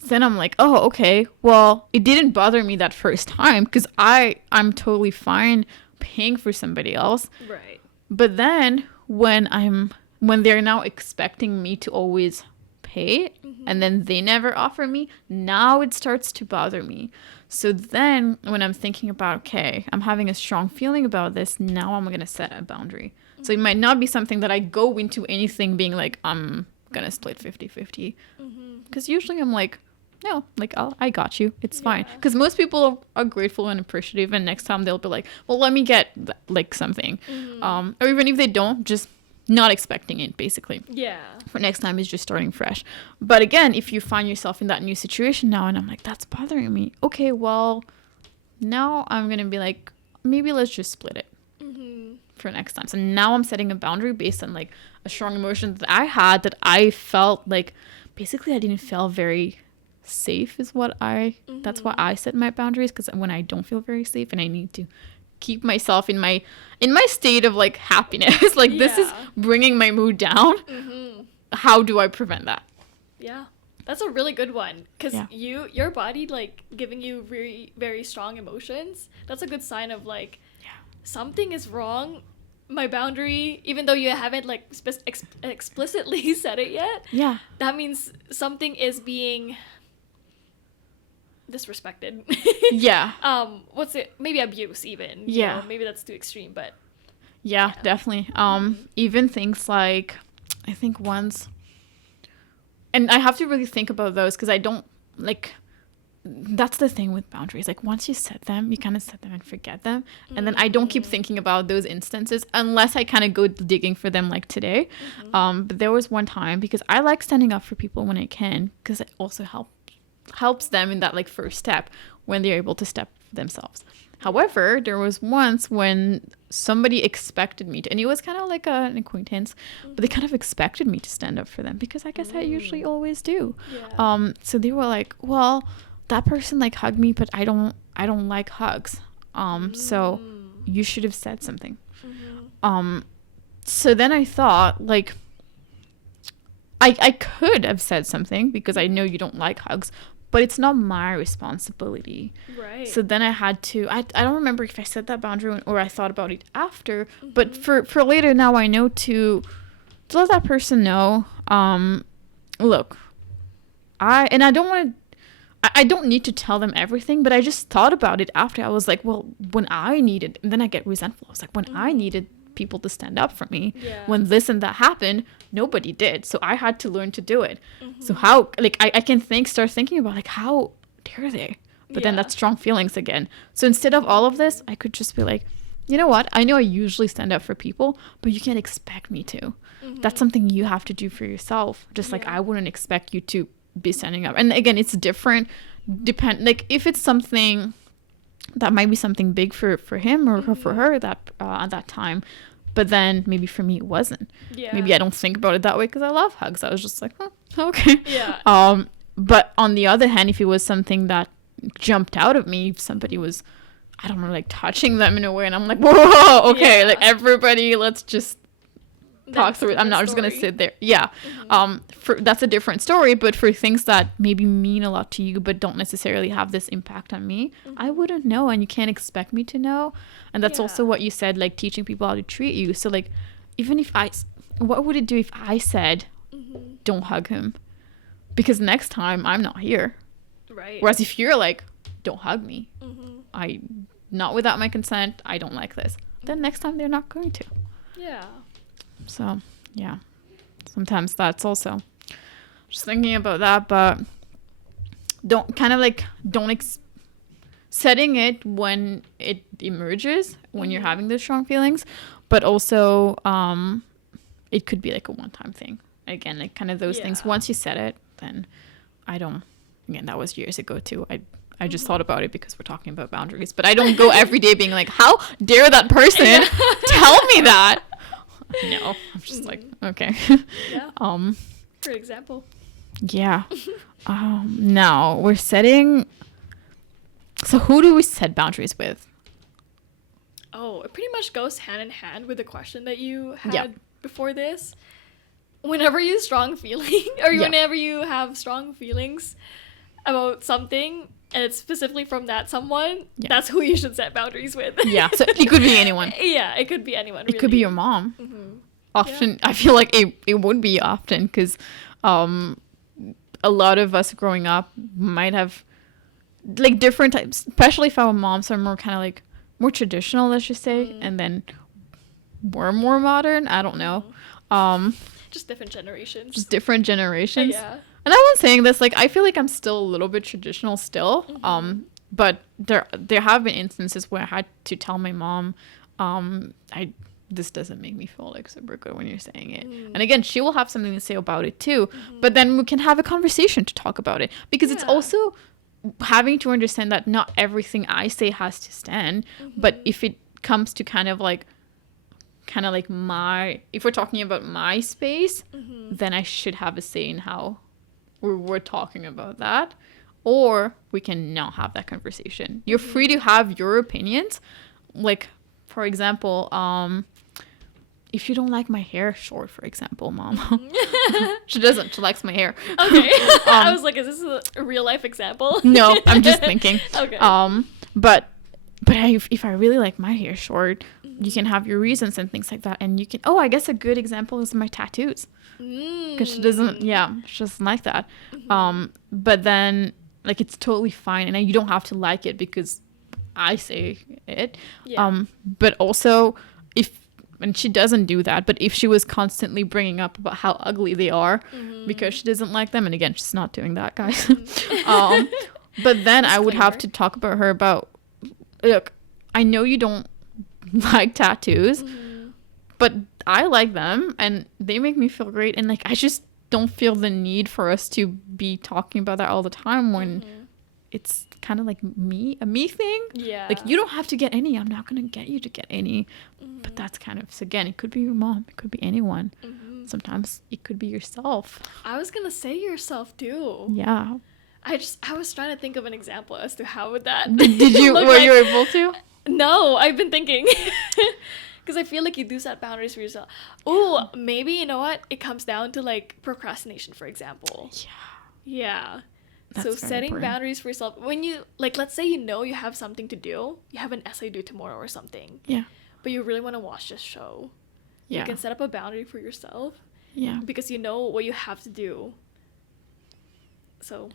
then I'm like, oh, okay, well, it didn't bother me that first time because I'm totally fine paying for somebody else. Right. But then when they're now expecting me to always pay and then they never offer me, now it starts to bother me. So then when I'm thinking about, okay, I'm having a strong feeling about this, now I'm going to set a boundary. So it might not be something that I go into anything being like, I'm gonna split 50-50. Mm-hmm. Because usually I'm like, no, like I got you, it's fine. Yeah. Because most people are grateful and appreciative, and next time they'll be like, well, let me get like something. Mm-hmm. Or even if they don't, just not expecting it, basically. Yeah. For next time is just starting fresh. But again, if you find yourself in that new situation now and I'm like, that's bothering me, okay, well, now I'm gonna be like, maybe let's just split it Mm-hmm. for next time. So now I'm setting a boundary based on like a strong emotion that I had, that I felt like basically I didn't feel very safe, is what that's why I set my boundaries. Because when I don't feel very safe and I need to keep myself in my state of like happiness, like this is Yeah. bringing my mood down, Mm-hmm. how do I prevent that? Yeah. That's a really good one, because Yeah. your body, like, giving you very, very strong emotions, that's a good sign of, like, something is wrong. My boundary, even though you haven't, like, explicitly said it yet, Yeah. that means something is being disrespected. Yeah. What's it? Maybe abuse, even. You Yeah. know, maybe that's too extreme, but Yeah, definitely. Even things like, I think once, and I have to really think about those, because I don't like, that's the thing with boundaries. Like once you set them, you kind of set them and forget them. And then I don't keep thinking about those instances unless I kind of go digging for them, like today. But there was one time, because I like standing up for people when I can, because it also helps them in that like first step when they're able to step for themselves. However, there was once when somebody expected me to, and it was kind of like an acquaintance, but they kind of expected me to stand up for them, because I guess I usually always do. yeah. So they were like, well, that person like hugged me, but I don't like hugs. So you should have said something. So then I thought, like, I could have said something, because I know you don't like hugs, but it's not my responsibility. Right. So then I had to, I don't remember if I set that boundary or I thought about it after, but for later now, I know to let that person know, look, I don't want to, I don't need to tell them everything, but I just thought about it after. I was like, well, when I needed, and then I get resentful. I was like, when I needed people to stand up for me, Yeah. when this and that happened, nobody did. So I had to learn to do it. So how, like, I can start thinking about, like, how dare they? But then Yeah. that's strong feelings again. So instead of all of this, I could just be like, you know what? I know I usually stand up for people, but you can't expect me to. That's something you have to do for yourself. Just like Yeah. I wouldn't expect you to be standing up. And again, it's different. Like if it's something that might be something big for him or for her that at that time, but then maybe for me it wasn't. Yeah. Maybe I don't think about it that way because I love hugs. I was just like, oh, okay. Yeah. But on the other hand, if it was something that jumped out of me, if somebody was, I don't know, like touching them in a way, and I'm like, whoa, okay, Yeah. like everybody, let's just talk That's a through it. I'm different not just gonna story. sit there. Yeah. That's a different story, but for things that maybe mean a lot to you but don't necessarily have this impact on me, I wouldn't know, and you can't expect me to know. And that's also Yeah. what you said, like teaching people how to treat you. So like, even if what would it do if I said, don't hug him? Because next time I'm not here. Right. Whereas if you're like, don't hug me, not without my consent, I don't like this, then next time they're not going to. Yeah. So, yeah. Sometimes that's also just thinking about that, but setting it when it emerges, when you're having those strong feelings, but also it could be like a one-time thing. Again, like kind of those things. Yeah. Once you set it, then again, that was years ago too. I just thought about it because we're talking about boundaries, but I don't go every day being like, how dare that person tell me that? No, I'm just like, okay. Yeah. For example. Yeah. Now we're setting. So who do we set boundaries with? Oh, it pretty much goes hand in hand with the question that you had Yep. before this. Whenever you strong feeling, or Yeah. whenever you have strong feelings about something, and it's specifically from that someone, Yeah. that's who you should set boundaries with. Yeah. So it could be anyone. Yeah, it could be anyone. It could be your mom. Often, I feel like it would be often because a lot of us growing up might have like different types, especially if our moms are more kind of like more traditional, let's just say, and then we're more modern. I don't know. Just different generations. Just different generations. Yeah. And I was saying this, like, I feel like I'm still a little bit traditional still. But there have been instances where I had to tell my mom, this doesn't make me feel like super good when you're saying it. And again, she will have something to say about it too. But then we can have a conversation to talk about it, because it's also having to understand that not everything I say has to stand. But if it comes to kind of like if we're talking about my space, then I should have a say in how we're talking about that. Or we can not have that conversation. You're free to have your opinions. Like, for example, if you don't like my hair short, for example, Mom. She doesn't. She likes my hair. Okay. I was like, is this a real life example? No, I'm just thinking. Okay. But if I really like my hair short, you can have your reasons and things like that. And you can, I guess a good example is my tattoos. Because she doesn't like that. But then, like, it's totally fine. And you don't have to like it because I say it. Yeah. But also, and she doesn't do that, but if she was constantly bringing up about how ugly they are because she doesn't like them, and again, she's not doing that, guys. But then I would have to talk about her about, look, I know you don't like tattoos, but I like them and they make me feel great, and like I just don't feel the need for us to be talking about that all the time when it's kind of like a me thing. Yeah. Like, you don't have to get any. I'm not going to get you to get any. But that's kind of, so again, it could be your mom. It could be anyone. Sometimes it could be yourself. I was going to say yourself too. Yeah. I was trying to think of an example as to how would that Did you, were you able to? No, I've been thinking. Because I feel like you do set boundaries for yourself. Oh, maybe, you know what? It comes down to, like, procrastination, for example. Yeah. That's so setting important. Boundaries for yourself. When you, like, let's say you have something to do. You have an essay due tomorrow or something. Yeah. But you really want to watch this show. Yeah. You can set up a boundary for yourself. Yeah. Because you know what you have to do. So...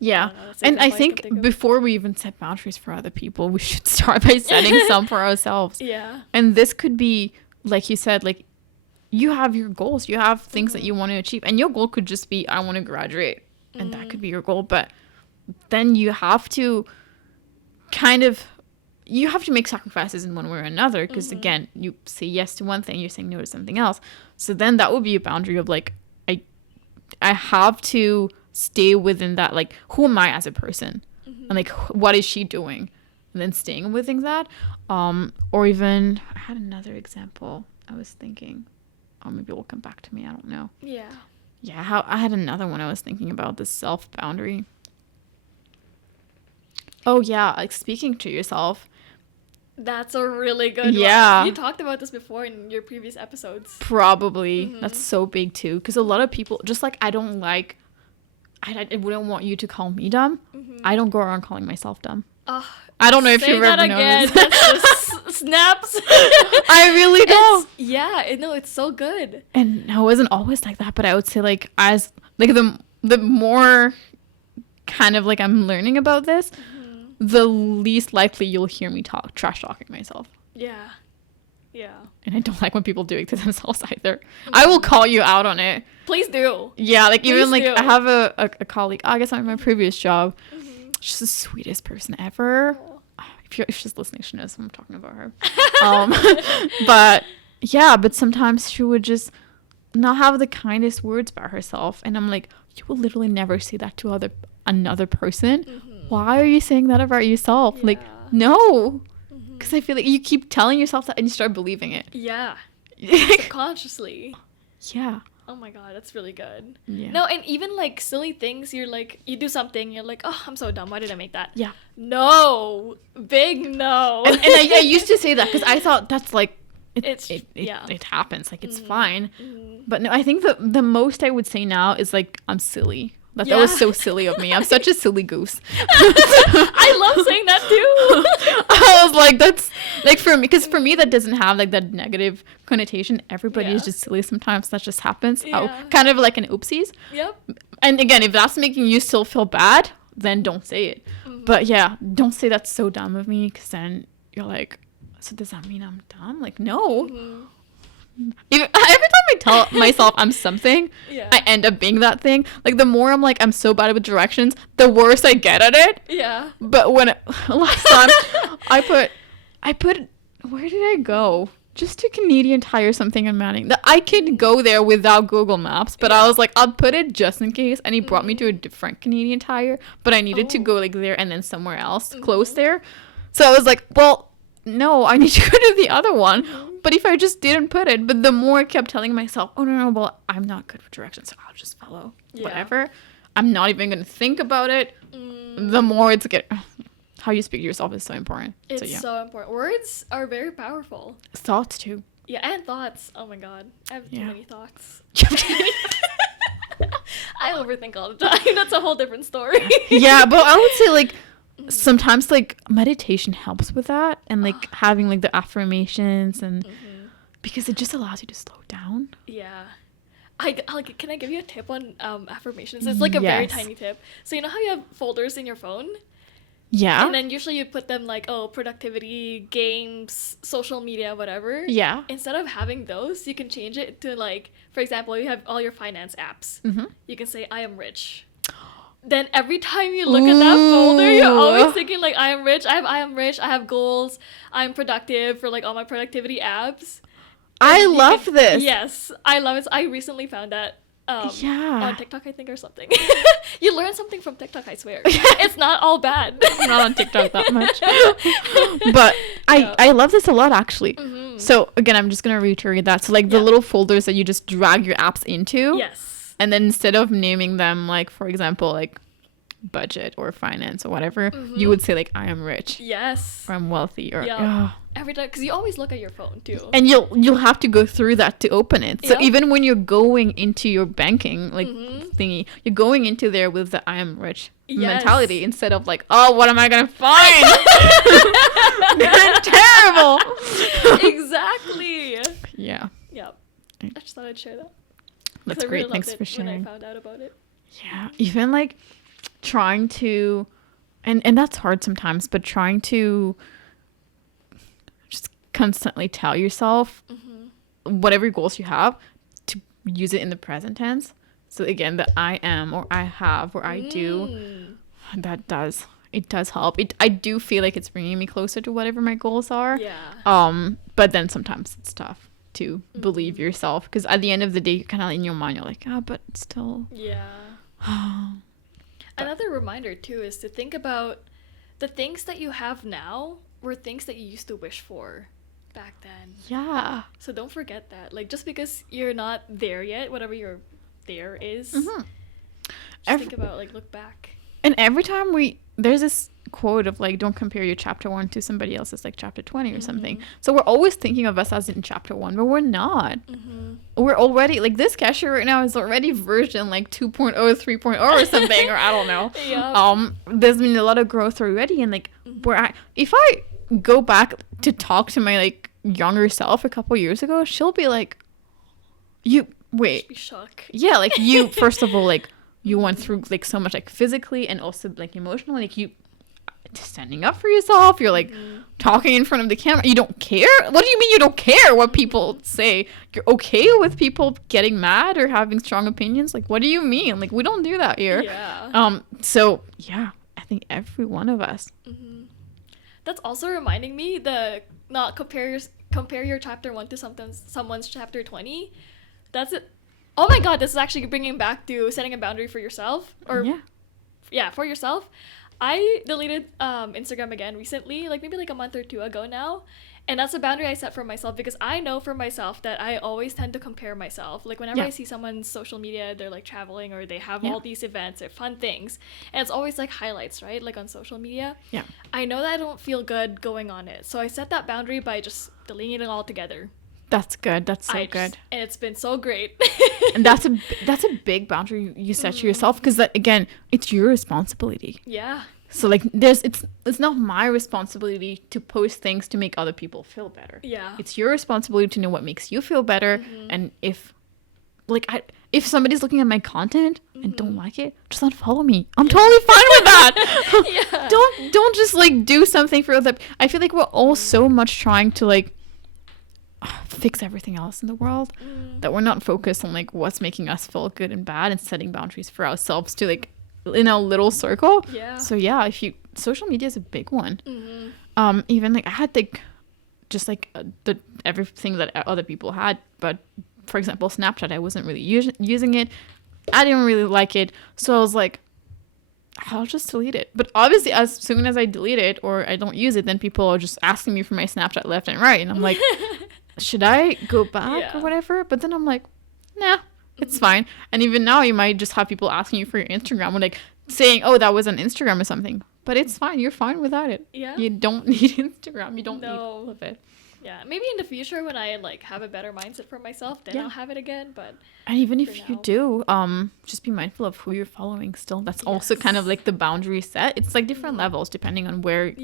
Yeah, and I think before we even set boundaries for other people, we should start by setting some for ourselves. Yeah. And this could be, like you said, like, you have your goals. You have things that you want to achieve. And your goal could just be, I want to graduate. And that could be your goal. But then you have to you have to make sacrifices in one way or another. Because, again, you say yes to one thing, you're saying no to something else. So then that would be a boundary of, like, I have to... stay within that, like, who am I as a person, and like, what is she doing, and then staying within that. Or even, I had another example I was thinking, maybe it will come back to me, I don't know. How I had another one I was thinking about, the self boundary. Like speaking to yourself. That's a really good one. You talked about this before in your previous episodes. Probably. That's so big too, because a lot of people, just like, I wouldn't want you to call me dumb. I don't go around calling myself dumb. I don't know if you've ever noticed. That's just snaps. I really don't. It's so good. And I wasn't always like that, but I would say, like, as like the more kind of like I'm learning about this, the least likely you'll hear me trash talking myself. Yeah. And I don't like when people do it to themselves either. I will call you out on it. Please do. Yeah, like, even like I have a colleague, I guess on my previous job. She's the sweetest person ever. If she's listening, she knows I'm talking about her. But sometimes she would just not have the kindest words about herself, and I'm like, you will literally never say that to another person. Why are you saying that about yourself? Like, no. Because I feel like you keep telling yourself that and you start believing it. Yeah. Subconsciously. Yeah. Oh my god, that's really good. Yeah. No, and even like silly things, you're like, you do something, you're like, oh, I'm so dumb. Why did I make that? Yeah. No. Big no. And I used to say that because I thought that's like, it happens. Like, it's fine. But no, I think the most I would say now is like, I'm silly. That was so silly of me. I'm such a silly goose. I love saying that too. I was like, that's like, for me, because for me that doesn't have like that negative connotation. Everybody is just silly sometimes. That just happens. Kind of like an oopsies. Yep. And again, if that's making you still feel bad, then don't say it. But yeah, don't say that's so dumb of me, because then you're like, so does that mean I'm dumb? Like, no. Even, every time I tell myself I'm something, Yeah. I end up being that thing. Like, the more I'm like, I'm so bad with directions, the worse I get at it. Yeah. But when last time I put where did I go? Just to Canadian Tire something in Manning. That I could go there without Google Maps, but I was like, I'll put it just in case. And he brought me to a different Canadian Tire, but I needed to go like there and then somewhere else close there. So I was like, well, no, I need to go to the other one. But if I just didn't put it, but the more I kept telling myself, oh no, well, I'm not good with directions, so I'll just follow whatever. I'm not even gonna think about it. The more it's how you speak to yourself is so important. It's so important. Words are very powerful. Thoughts too. Yeah, and thoughts. Oh my god. I have too many thoughts. I overthink all the time. That's a whole different story. Yeah, but I would say like sometimes like meditation helps with that, and like having like the affirmations and because it just allows you to slow down. Yeah. Can I give you a tip on affirmations? It's like a very Yes. tiny tip. So you know how you have folders in your phone? Yeah. And then usually you put them like, oh, productivity, games, social media, whatever. Yeah. Instead of having those, you can change it to like, for example, you have all your finance apps. You can say, I am rich. Then every time you look at that folder, you're always thinking like, I am rich, I am rich, I have goals, I'm productive for like all my productivity apps. I love this. Yes, I love it. I recently found that on TikTok, I think, or something. You learn something from TikTok, I swear. It's not all bad. I'm not on TikTok that much. But I love this a lot, actually. So, again, I'm just going to reiterate that. So, like, the little folders that you just drag your apps into. Yes. And then instead of naming them, like, for example, like, budget or finance or whatever, you would say, like, I am rich. Yes. Or I'm wealthy. Or every time, because you always look at your phone too. And you'll have to go through that to open it. So Yep. even when you're going into your banking like thingy, you're going into there with the I am rich mentality instead of like, oh, what am I gonna find? Terrible. Exactly. Yeah. Yep. I just thought I'd share that. That's I great. really Thanks loved for it sharing. when I found out about it. Yeah. Even like trying to, and that's hard sometimes, but trying to just constantly tell yourself whatever goals you have to use it in the present tense. So again, the I am or I have or I do, it does help. I do feel like it's bringing me closer to whatever my goals are. Yeah. But then sometimes it's tough to believe yourself because at the end of the day, you're kind of in your mind, you're like, but still. Yeah. Another reminder too is to think about the things that you have now were things that you used to wish for back then. Yeah. So don't forget that. Like, just because you're not there yet, whatever your there is, just think about, like, look back. And every time there's this quote of like, don't compare your chapter 1 to somebody else's like chapter 20 or something. So we're always thinking of us as in chapter 1, but we're not. We're already like this cashier right now is already version like 2.0, 3.0 or something, or I don't know. There's been a lot of growth already, and like if I go back to talk to my like younger self a couple years ago, she'll be like, you wait, Be shocked. yeah, like you first of all, like you went through like so much like physically and also like emotionally, like you standing up for yourself, you're like talking in front of the camera, you don't care. What do you mean you don't care what people say? You're okay with people getting mad or having strong opinions? Like, what do you mean? Like, we don't do that here. So yeah, I think every one of us. That's also reminding me the not compare your chapter 1 to someone's chapter 20. That's it. Oh my god, this is actually bringing back to setting a boundary for yourself, or for yourself. I deleted Instagram again recently, like maybe like a month or two ago now, and that's a boundary I set for myself because I know for myself that I always tend to compare myself. Like whenever I see someone's social media, they're like traveling or they have all these events or fun things, and it's always like highlights, right? Like on social media. Yeah. I know that I don't feel good going on it, so I set that boundary by just deleting it altogether. That's good. That's so good. And it's been so great. And that's a big boundary you set to yourself because that again, it's your responsibility. Yeah. So like it's not my responsibility to post things to make other people feel better. Yeah. It's your responsibility to know what makes you feel better, and if somebody's looking at my content and don't like it, just unfollow me. I'm totally fine with that. Don't just like do something for other. I feel like we're all so much trying to like fix everything else in the world, that we're not focused on like what's making us feel good and bad, and setting boundaries for ourselves to like in a little circle. Yeah. So yeah, if you social media is a big one. Even like I had like just like the everything that other people had, but for example Snapchat, I wasn't really using it. I didn't really like it, so I was like, I'll just delete it. But obviously as soon as I delete it or I don't use it, then people are just asking me for my Snapchat left and right, and I'm like, should I go back or whatever? But then I'm like, nah, it's fine. And even now you might just have people asking you for your Instagram, or like saying, oh, that was on Instagram or something, but it's fine, you're fine without it. You don't need Instagram, you don't need all of it. Maybe in the future when I like have a better mindset for myself, then I'll have it again. But and even if you do, just be mindful of who you're following still. That's also kind of like the boundary set. It's like different levels depending on where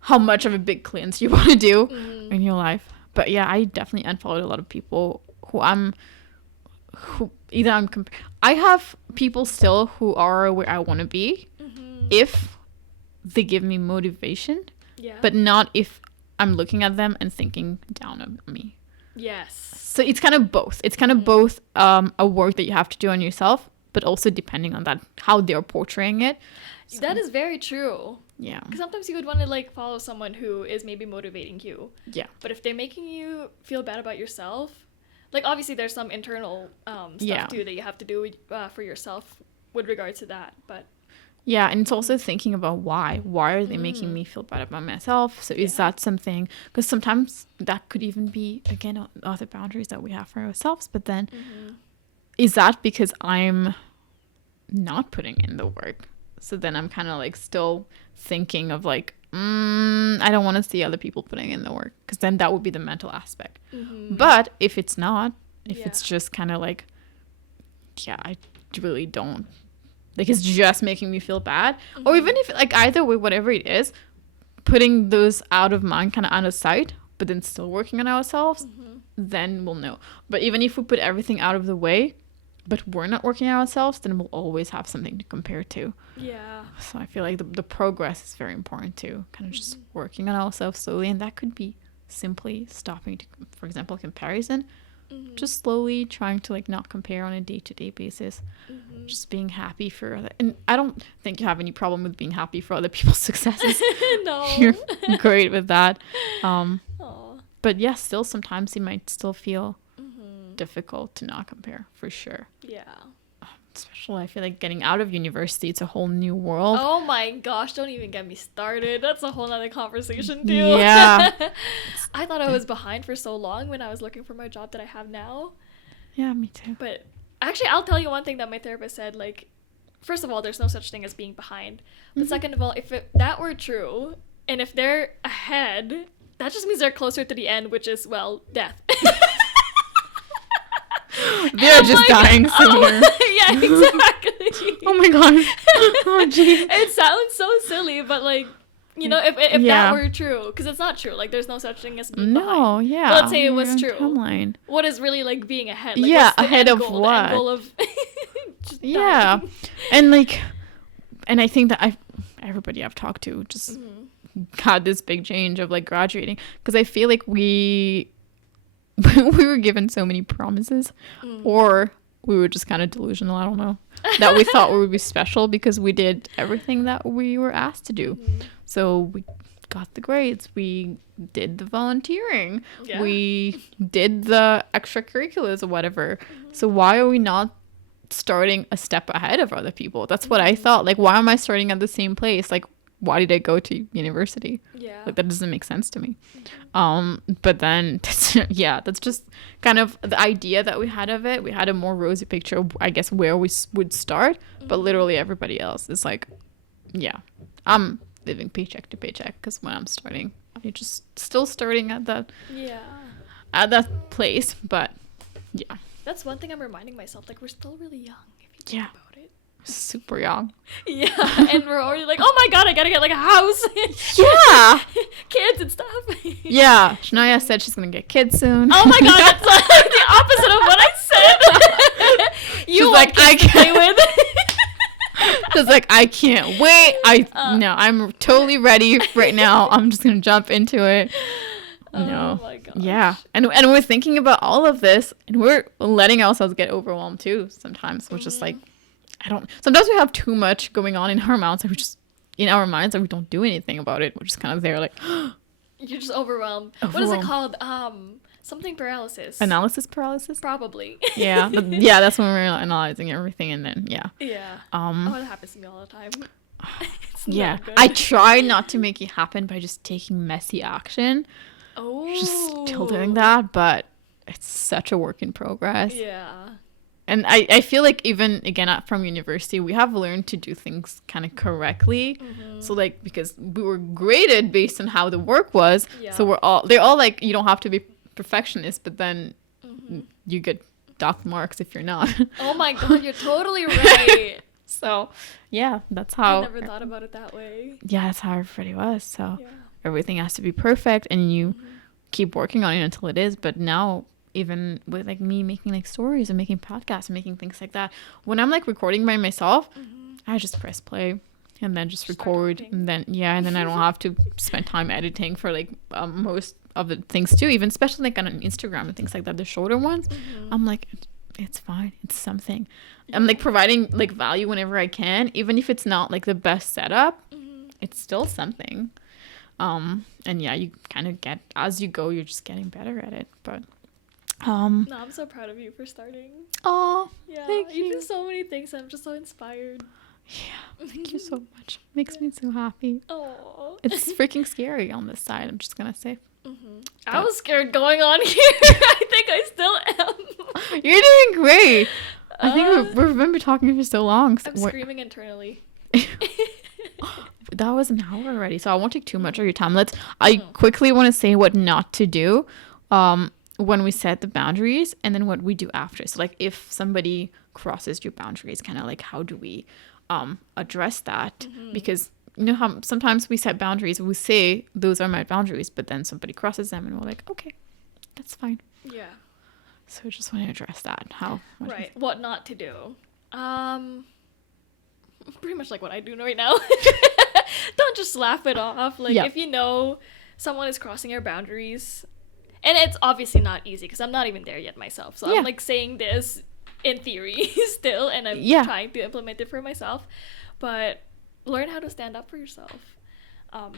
how much of a big cleanse you want to do in your life. But yeah, I definitely unfollowed a lot of people who I have people still who are where I want to be if they give me motivation, but not if I'm looking at them and thinking down on me. So it's kind of both. It's kind of both a work that you have to do on yourself, but also depending on that, how they're portraying it. So, that is very true. Yeah. Because sometimes you would want to like follow someone who is maybe motivating you. Yeah. But if they're making you feel bad about yourself, like obviously there's some internal stuff too that you have to do for yourself with regards to that. But yeah, and it's also thinking about why are they making me feel bad about myself? So is that something, because sometimes that could even be, again, other boundaries that we have for ourselves, but then is that because I'm not putting in the work? So then I'm kind of like still thinking of like, I don't want to see other people putting in the work, because then that would be the mental aspect. But if it's not, if it's just kind of like, I really don't, like it's just making me feel bad, or even if like either way, whatever it is, putting those out of mind, kind of out of sight, but then still working on ourselves, then we'll know. But even if we put everything out of the way, but we're not working on ourselves, then we'll always have something to compare to. So I feel like the progress is very important too, kind of just working on ourselves slowly, and that could be simply stopping to, for example, comparison. Just slowly trying to like not compare on a day-to-day basis, just being happy for other, and I don't think you have any problem with being happy for other people's successes. No, you're great with that. But yeah, still sometimes it might still feel difficult to not compare, for sure. Especially I feel like getting out of university, it's a whole new world. Oh my gosh, don't even get me started. That's a whole nother conversation too. I thought I was behind for so long when I was looking for my job that I have now. Yeah, me too. But actually, I'll tell you one thing that my therapist said. Like, first of all, there's no such thing as being behind. But second of all, if that were true, and if they're ahead, that just means they're closer to the end, which is, well, death. They're just like, dying sooner. Yeah, exactly. Oh my god. Oh jeez. It sounds so silly, but like, you know, if that were true, because it's not true. Like, there's no such thing as being behind. But let's say it was true. Timeline. What is really like being ahead? Like, what's the ahead of goal? what? The end goal of and like, and I think that everybody I've talked to just had this big change of like graduating, because I feel like we were given so many promises, or we were just kind of delusional, I don't know, that we thought we would be special because we did everything that we were asked to do. So we got the grades, we did the volunteering, we did the extracurriculars or whatever. So why are we not starting a step ahead of other people? That's what I thought. Like, why am I starting at the same place? Like, why did I go to university? Like, that doesn't make sense to me. But then that's just kind of the idea that we had of it. We had a more rosy picture of, I guess, where we would start, but literally everybody else is like, I'm living paycheck to paycheck, because when I'm starting, I'm just still starting at that place. But that's one thing I'm reminding myself, like, we're still really young if you think about it. Super young. And we're already like, oh my god, I gotta get like a house. Kids and stuff. Shania said she's gonna get kids soon. Oh my god, that's like the opposite of what I said. You like, I can't play with. She's like, I can't wait. I'm totally ready right now. I'm just gonna jump into it. No. Oh my gosh. Yeah. And we're thinking about all of this and we're letting ourselves get overwhelmed too sometimes, which is like, sometimes we have too much going on in our minds and we just, in our minds, and we don't do anything about it. We're just kind of there like, You're just overwhelmed. What is it called? Something paralysis. analysis paralysis? Probably. Yeah. Yeah, that's when we're analyzing everything and then, yeah. Yeah. Um, Oh, that happens to me all the time. It's yeah. not good. I try not to make it happen by just taking messy action. Oh. Just still doing that, but it's such a work in progress. Yeah. And I feel like even again from university we have learned to do things kind of correctly. So like because we were graded based on how the work was, so they're all like you don't have to be perfectionist, but then you get docked marks if you're not. Oh my god, you're totally right. So yeah, that's how I never thought about it that way. yeah, that's how everybody was. So Yeah. everything has to be perfect and you keep working on it until it is. But now even with like me making like stories and making podcasts and making things like that, when I'm like recording by myself, I just press play and then just record and then and then I don't have to spend time editing for like most of the things too, even especially like on Instagram and things like that, the shorter ones. I'm like, it's fine, it's something. I'm like providing like value whenever I can, even if it's not like the best setup. It's still something. And yeah, you kind of get as you go, you're just getting better at it. But No, I'm so proud of you for starting. oh, Yeah, thank you you. do so many things. I'm just so inspired. Yeah, thank you so much. Makes me so happy. Oh, It's freaking scary on this side, I'm just gonna say. I was scared going on here. I think I still am. You're doing great. I think we've been talking for so long. So I'm screaming internally. that was an hour already, so I won't take too much of your time. I quickly want to say what not to do when we set the boundaries and then what we do after. So like if somebody crosses your boundaries, kind of like how do we address that? Because you know how sometimes we set boundaries, we say those are my boundaries, but then somebody crosses them and we're like, okay, that's fine. Yeah. So I just want to address that. Right. What not to do. Pretty much like what I do right now. Don't just laugh it off. Like if you know someone is crossing your boundaries, and it's obviously not easy because I'm not even there yet myself. So I'm like saying this in theory still, and I'm trying to implement it for myself. But learn how to stand up for yourself.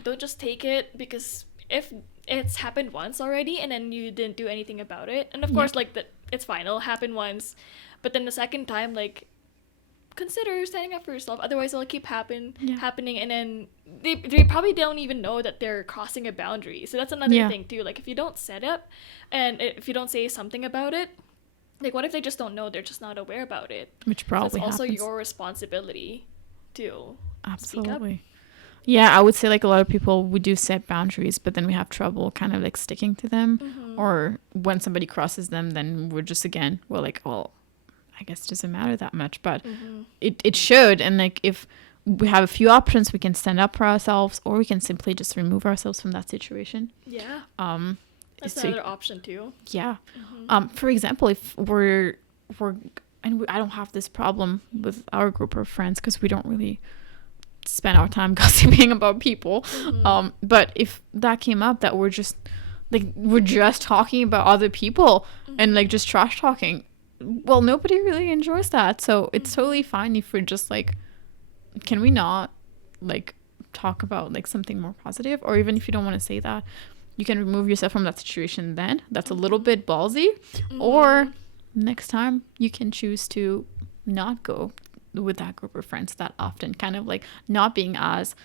Don't just take it because if it's happened once already and then you didn't do anything about it, and of course like it's fine, it'll happen once, but then the second time like consider standing up for yourself, otherwise it'll keep happening, and then they probably don't even know that they're crossing a boundary. So that's another thing too, like if you don't set up and if you don't say something about it, like what if they just don't know, they're just not aware about it, which probably happens. It's also happens. your responsibility to absolutely. Yeah, I would say like a lot of people, we do set boundaries, but then we have trouble kind of like sticking to them. Or when somebody crosses them, then we're just we're like, well, I guess it doesn't matter that much, but it should. And like if we have a few options, we can stand up for ourselves, or we can simply just remove ourselves from that situation. Yeah. That's so, another option too. Yeah. For example, if we're and I don't have this problem with our group of friends because we don't really spend our time gossiping about people. But if that came up that we're just talking about other people and like just trash talking, well, nobody really enjoys that. So it's totally fine if we're just like, can we not like talk about like something more positive? Or even if you don't want to say that, you can remove yourself from that situation then. That's a little bit ballsy. Or next time you can choose to not go with that group of friends that often, kind of like not being as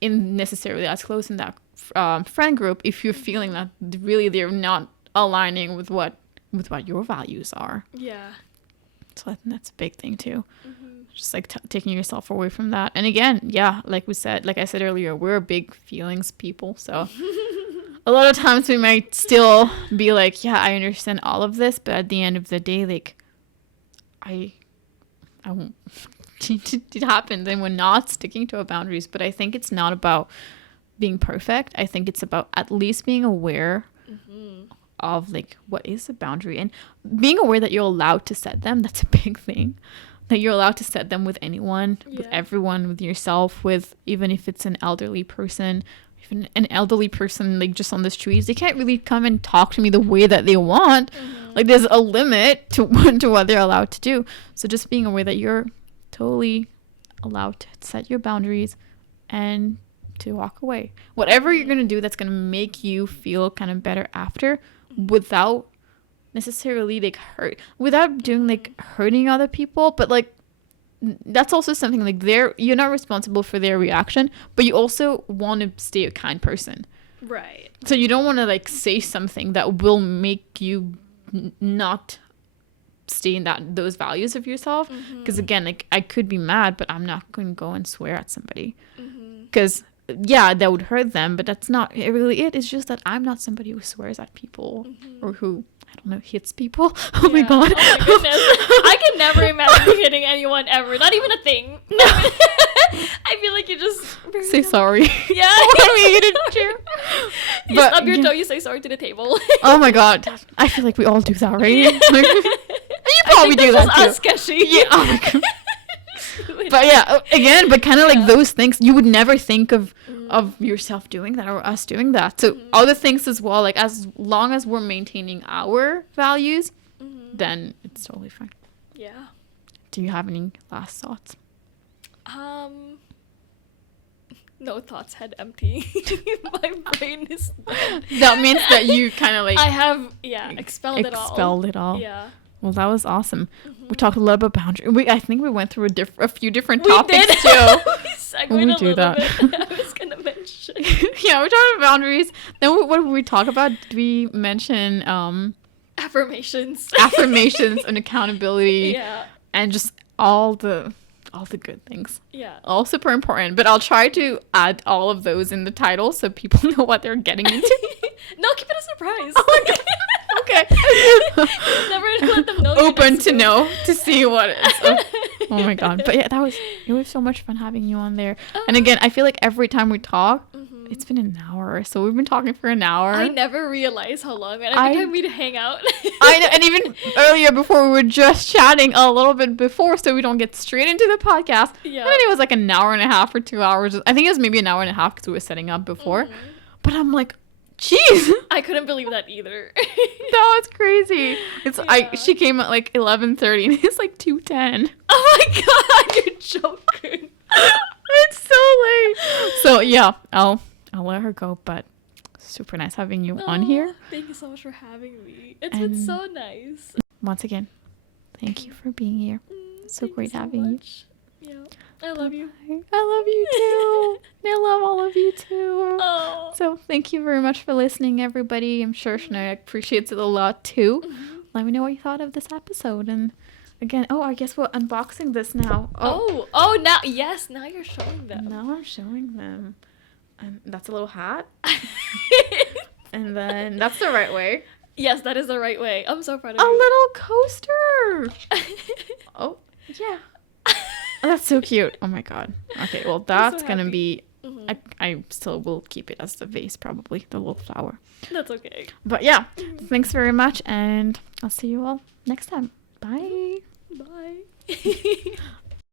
necessarily as close in that friend group if you're feeling that really they're not aligning with what your values are. Yeah. So I think that's a big thing too. Just like taking yourself away from that. And again, like I said earlier, we're big feelings people, so a lot of times we might still be like, yeah, I understand all of this, but at the end of the day, like I won't it happens and we're not sticking to our boundaries. But I think it's not about being perfect. I think it's about at least being aware of like what is the boundary and being aware that you're allowed to set them. That's a big thing, that you're allowed to set them with anyone, with everyone, with yourself, with even if it's an elderly person, even an elderly person, like, just on the streets, they can't really come and talk to me the way that they want. Like, there's a limit to what they're allowed to do. So just being aware that you're totally allowed to set your boundaries and to walk away. Whatever you're going to do that's going to make you feel kind of better after, without necessarily, like, without doing, like, hurting other people. But, like, that's also something, like, you're not responsible for their reaction, but you also want to stay a kind person. Right. So you don't want to, like, say something that will make you not stay in those values of yourself. Because again, like, I could be mad, but I'm not going to go and swear at somebody. Because yeah, that would hurt them, but that's not really it. It's just that I'm not somebody who swears at people or who, I don't know, hits people. Oh my god. Oh my goodness. I can never imagine hitting anyone ever. Not even a thing. No. I feel like you just say sorry. Yeah. When we hit a chair. You stub your toe, you say sorry to the table. Oh my god. I feel like we all do that, right? Like, you probably do that too. Us sketchy. Yeah. Oh my god. But yeah, again, but kind of like those things you would never think of yourself doing that or us doing that. So other things as well, like, as long as we're maintaining our values, then it's totally fine. Yeah. Do you have any last thoughts? No thoughts, head empty. My brain is done. That means that you kind of, like, I have expelled it all. Yeah. Well, that was awesome. We talked a lot about boundaries. I think we went through a few different We topics did. too. We segued a little bit. I was gonna mention. Yeah, we talked about boundaries. Then what did we talk about? Did we mention affirmations and accountability? Yeah. And just all the good things. Yeah. All super important. But I'll try to add all of those in the title so people know what they're getting into. No, keep it a surprise. Oh my god. Okay. Never let them know. Open to know, to see what it is. Oh my god. But yeah, it was so much fun having you on there. And again, I feel like every time we talk, it's been an hour. So we've been talking for an hour. I never realized how long. And every time we'd hang out. I know, and even earlier before, we were just chatting a little bit before, so we don't get straight into the podcast. Yeah. And then it was like an hour and a half or 2 hours. I think it was maybe an hour and a half because we were setting up before. But I'm like, jeez. I couldn't believe that either. That was crazy. She came at like 11:30 and it's like 2:10. Oh my god, you're joking. It's so late. So yeah, I'll let her go, but super nice having you on here. Thank you so much for having me. It's been so nice. Once again, thank you for being here. So great having you. Yeah. I love you. I love you too. I love all of you too. Oh. So thank you very much for listening, everybody. I'm sure Shania appreciates it a lot too. Let me know what you thought of this episode. And again, I guess we're unboxing this now. Oh, now, yes, now you're showing them. Now I'm showing them. And that's a little hat. And then that's the right way. Yes, that is the right way. I'm so proud of you. A little coaster. Oh, yeah. Oh, that's so cute. Oh my god. Okay, well, that's so gonna be I still will keep it as the vase, probably, the little flower. That's okay. But yeah, thanks very much, and I'll see you all next time. Bye. Bye.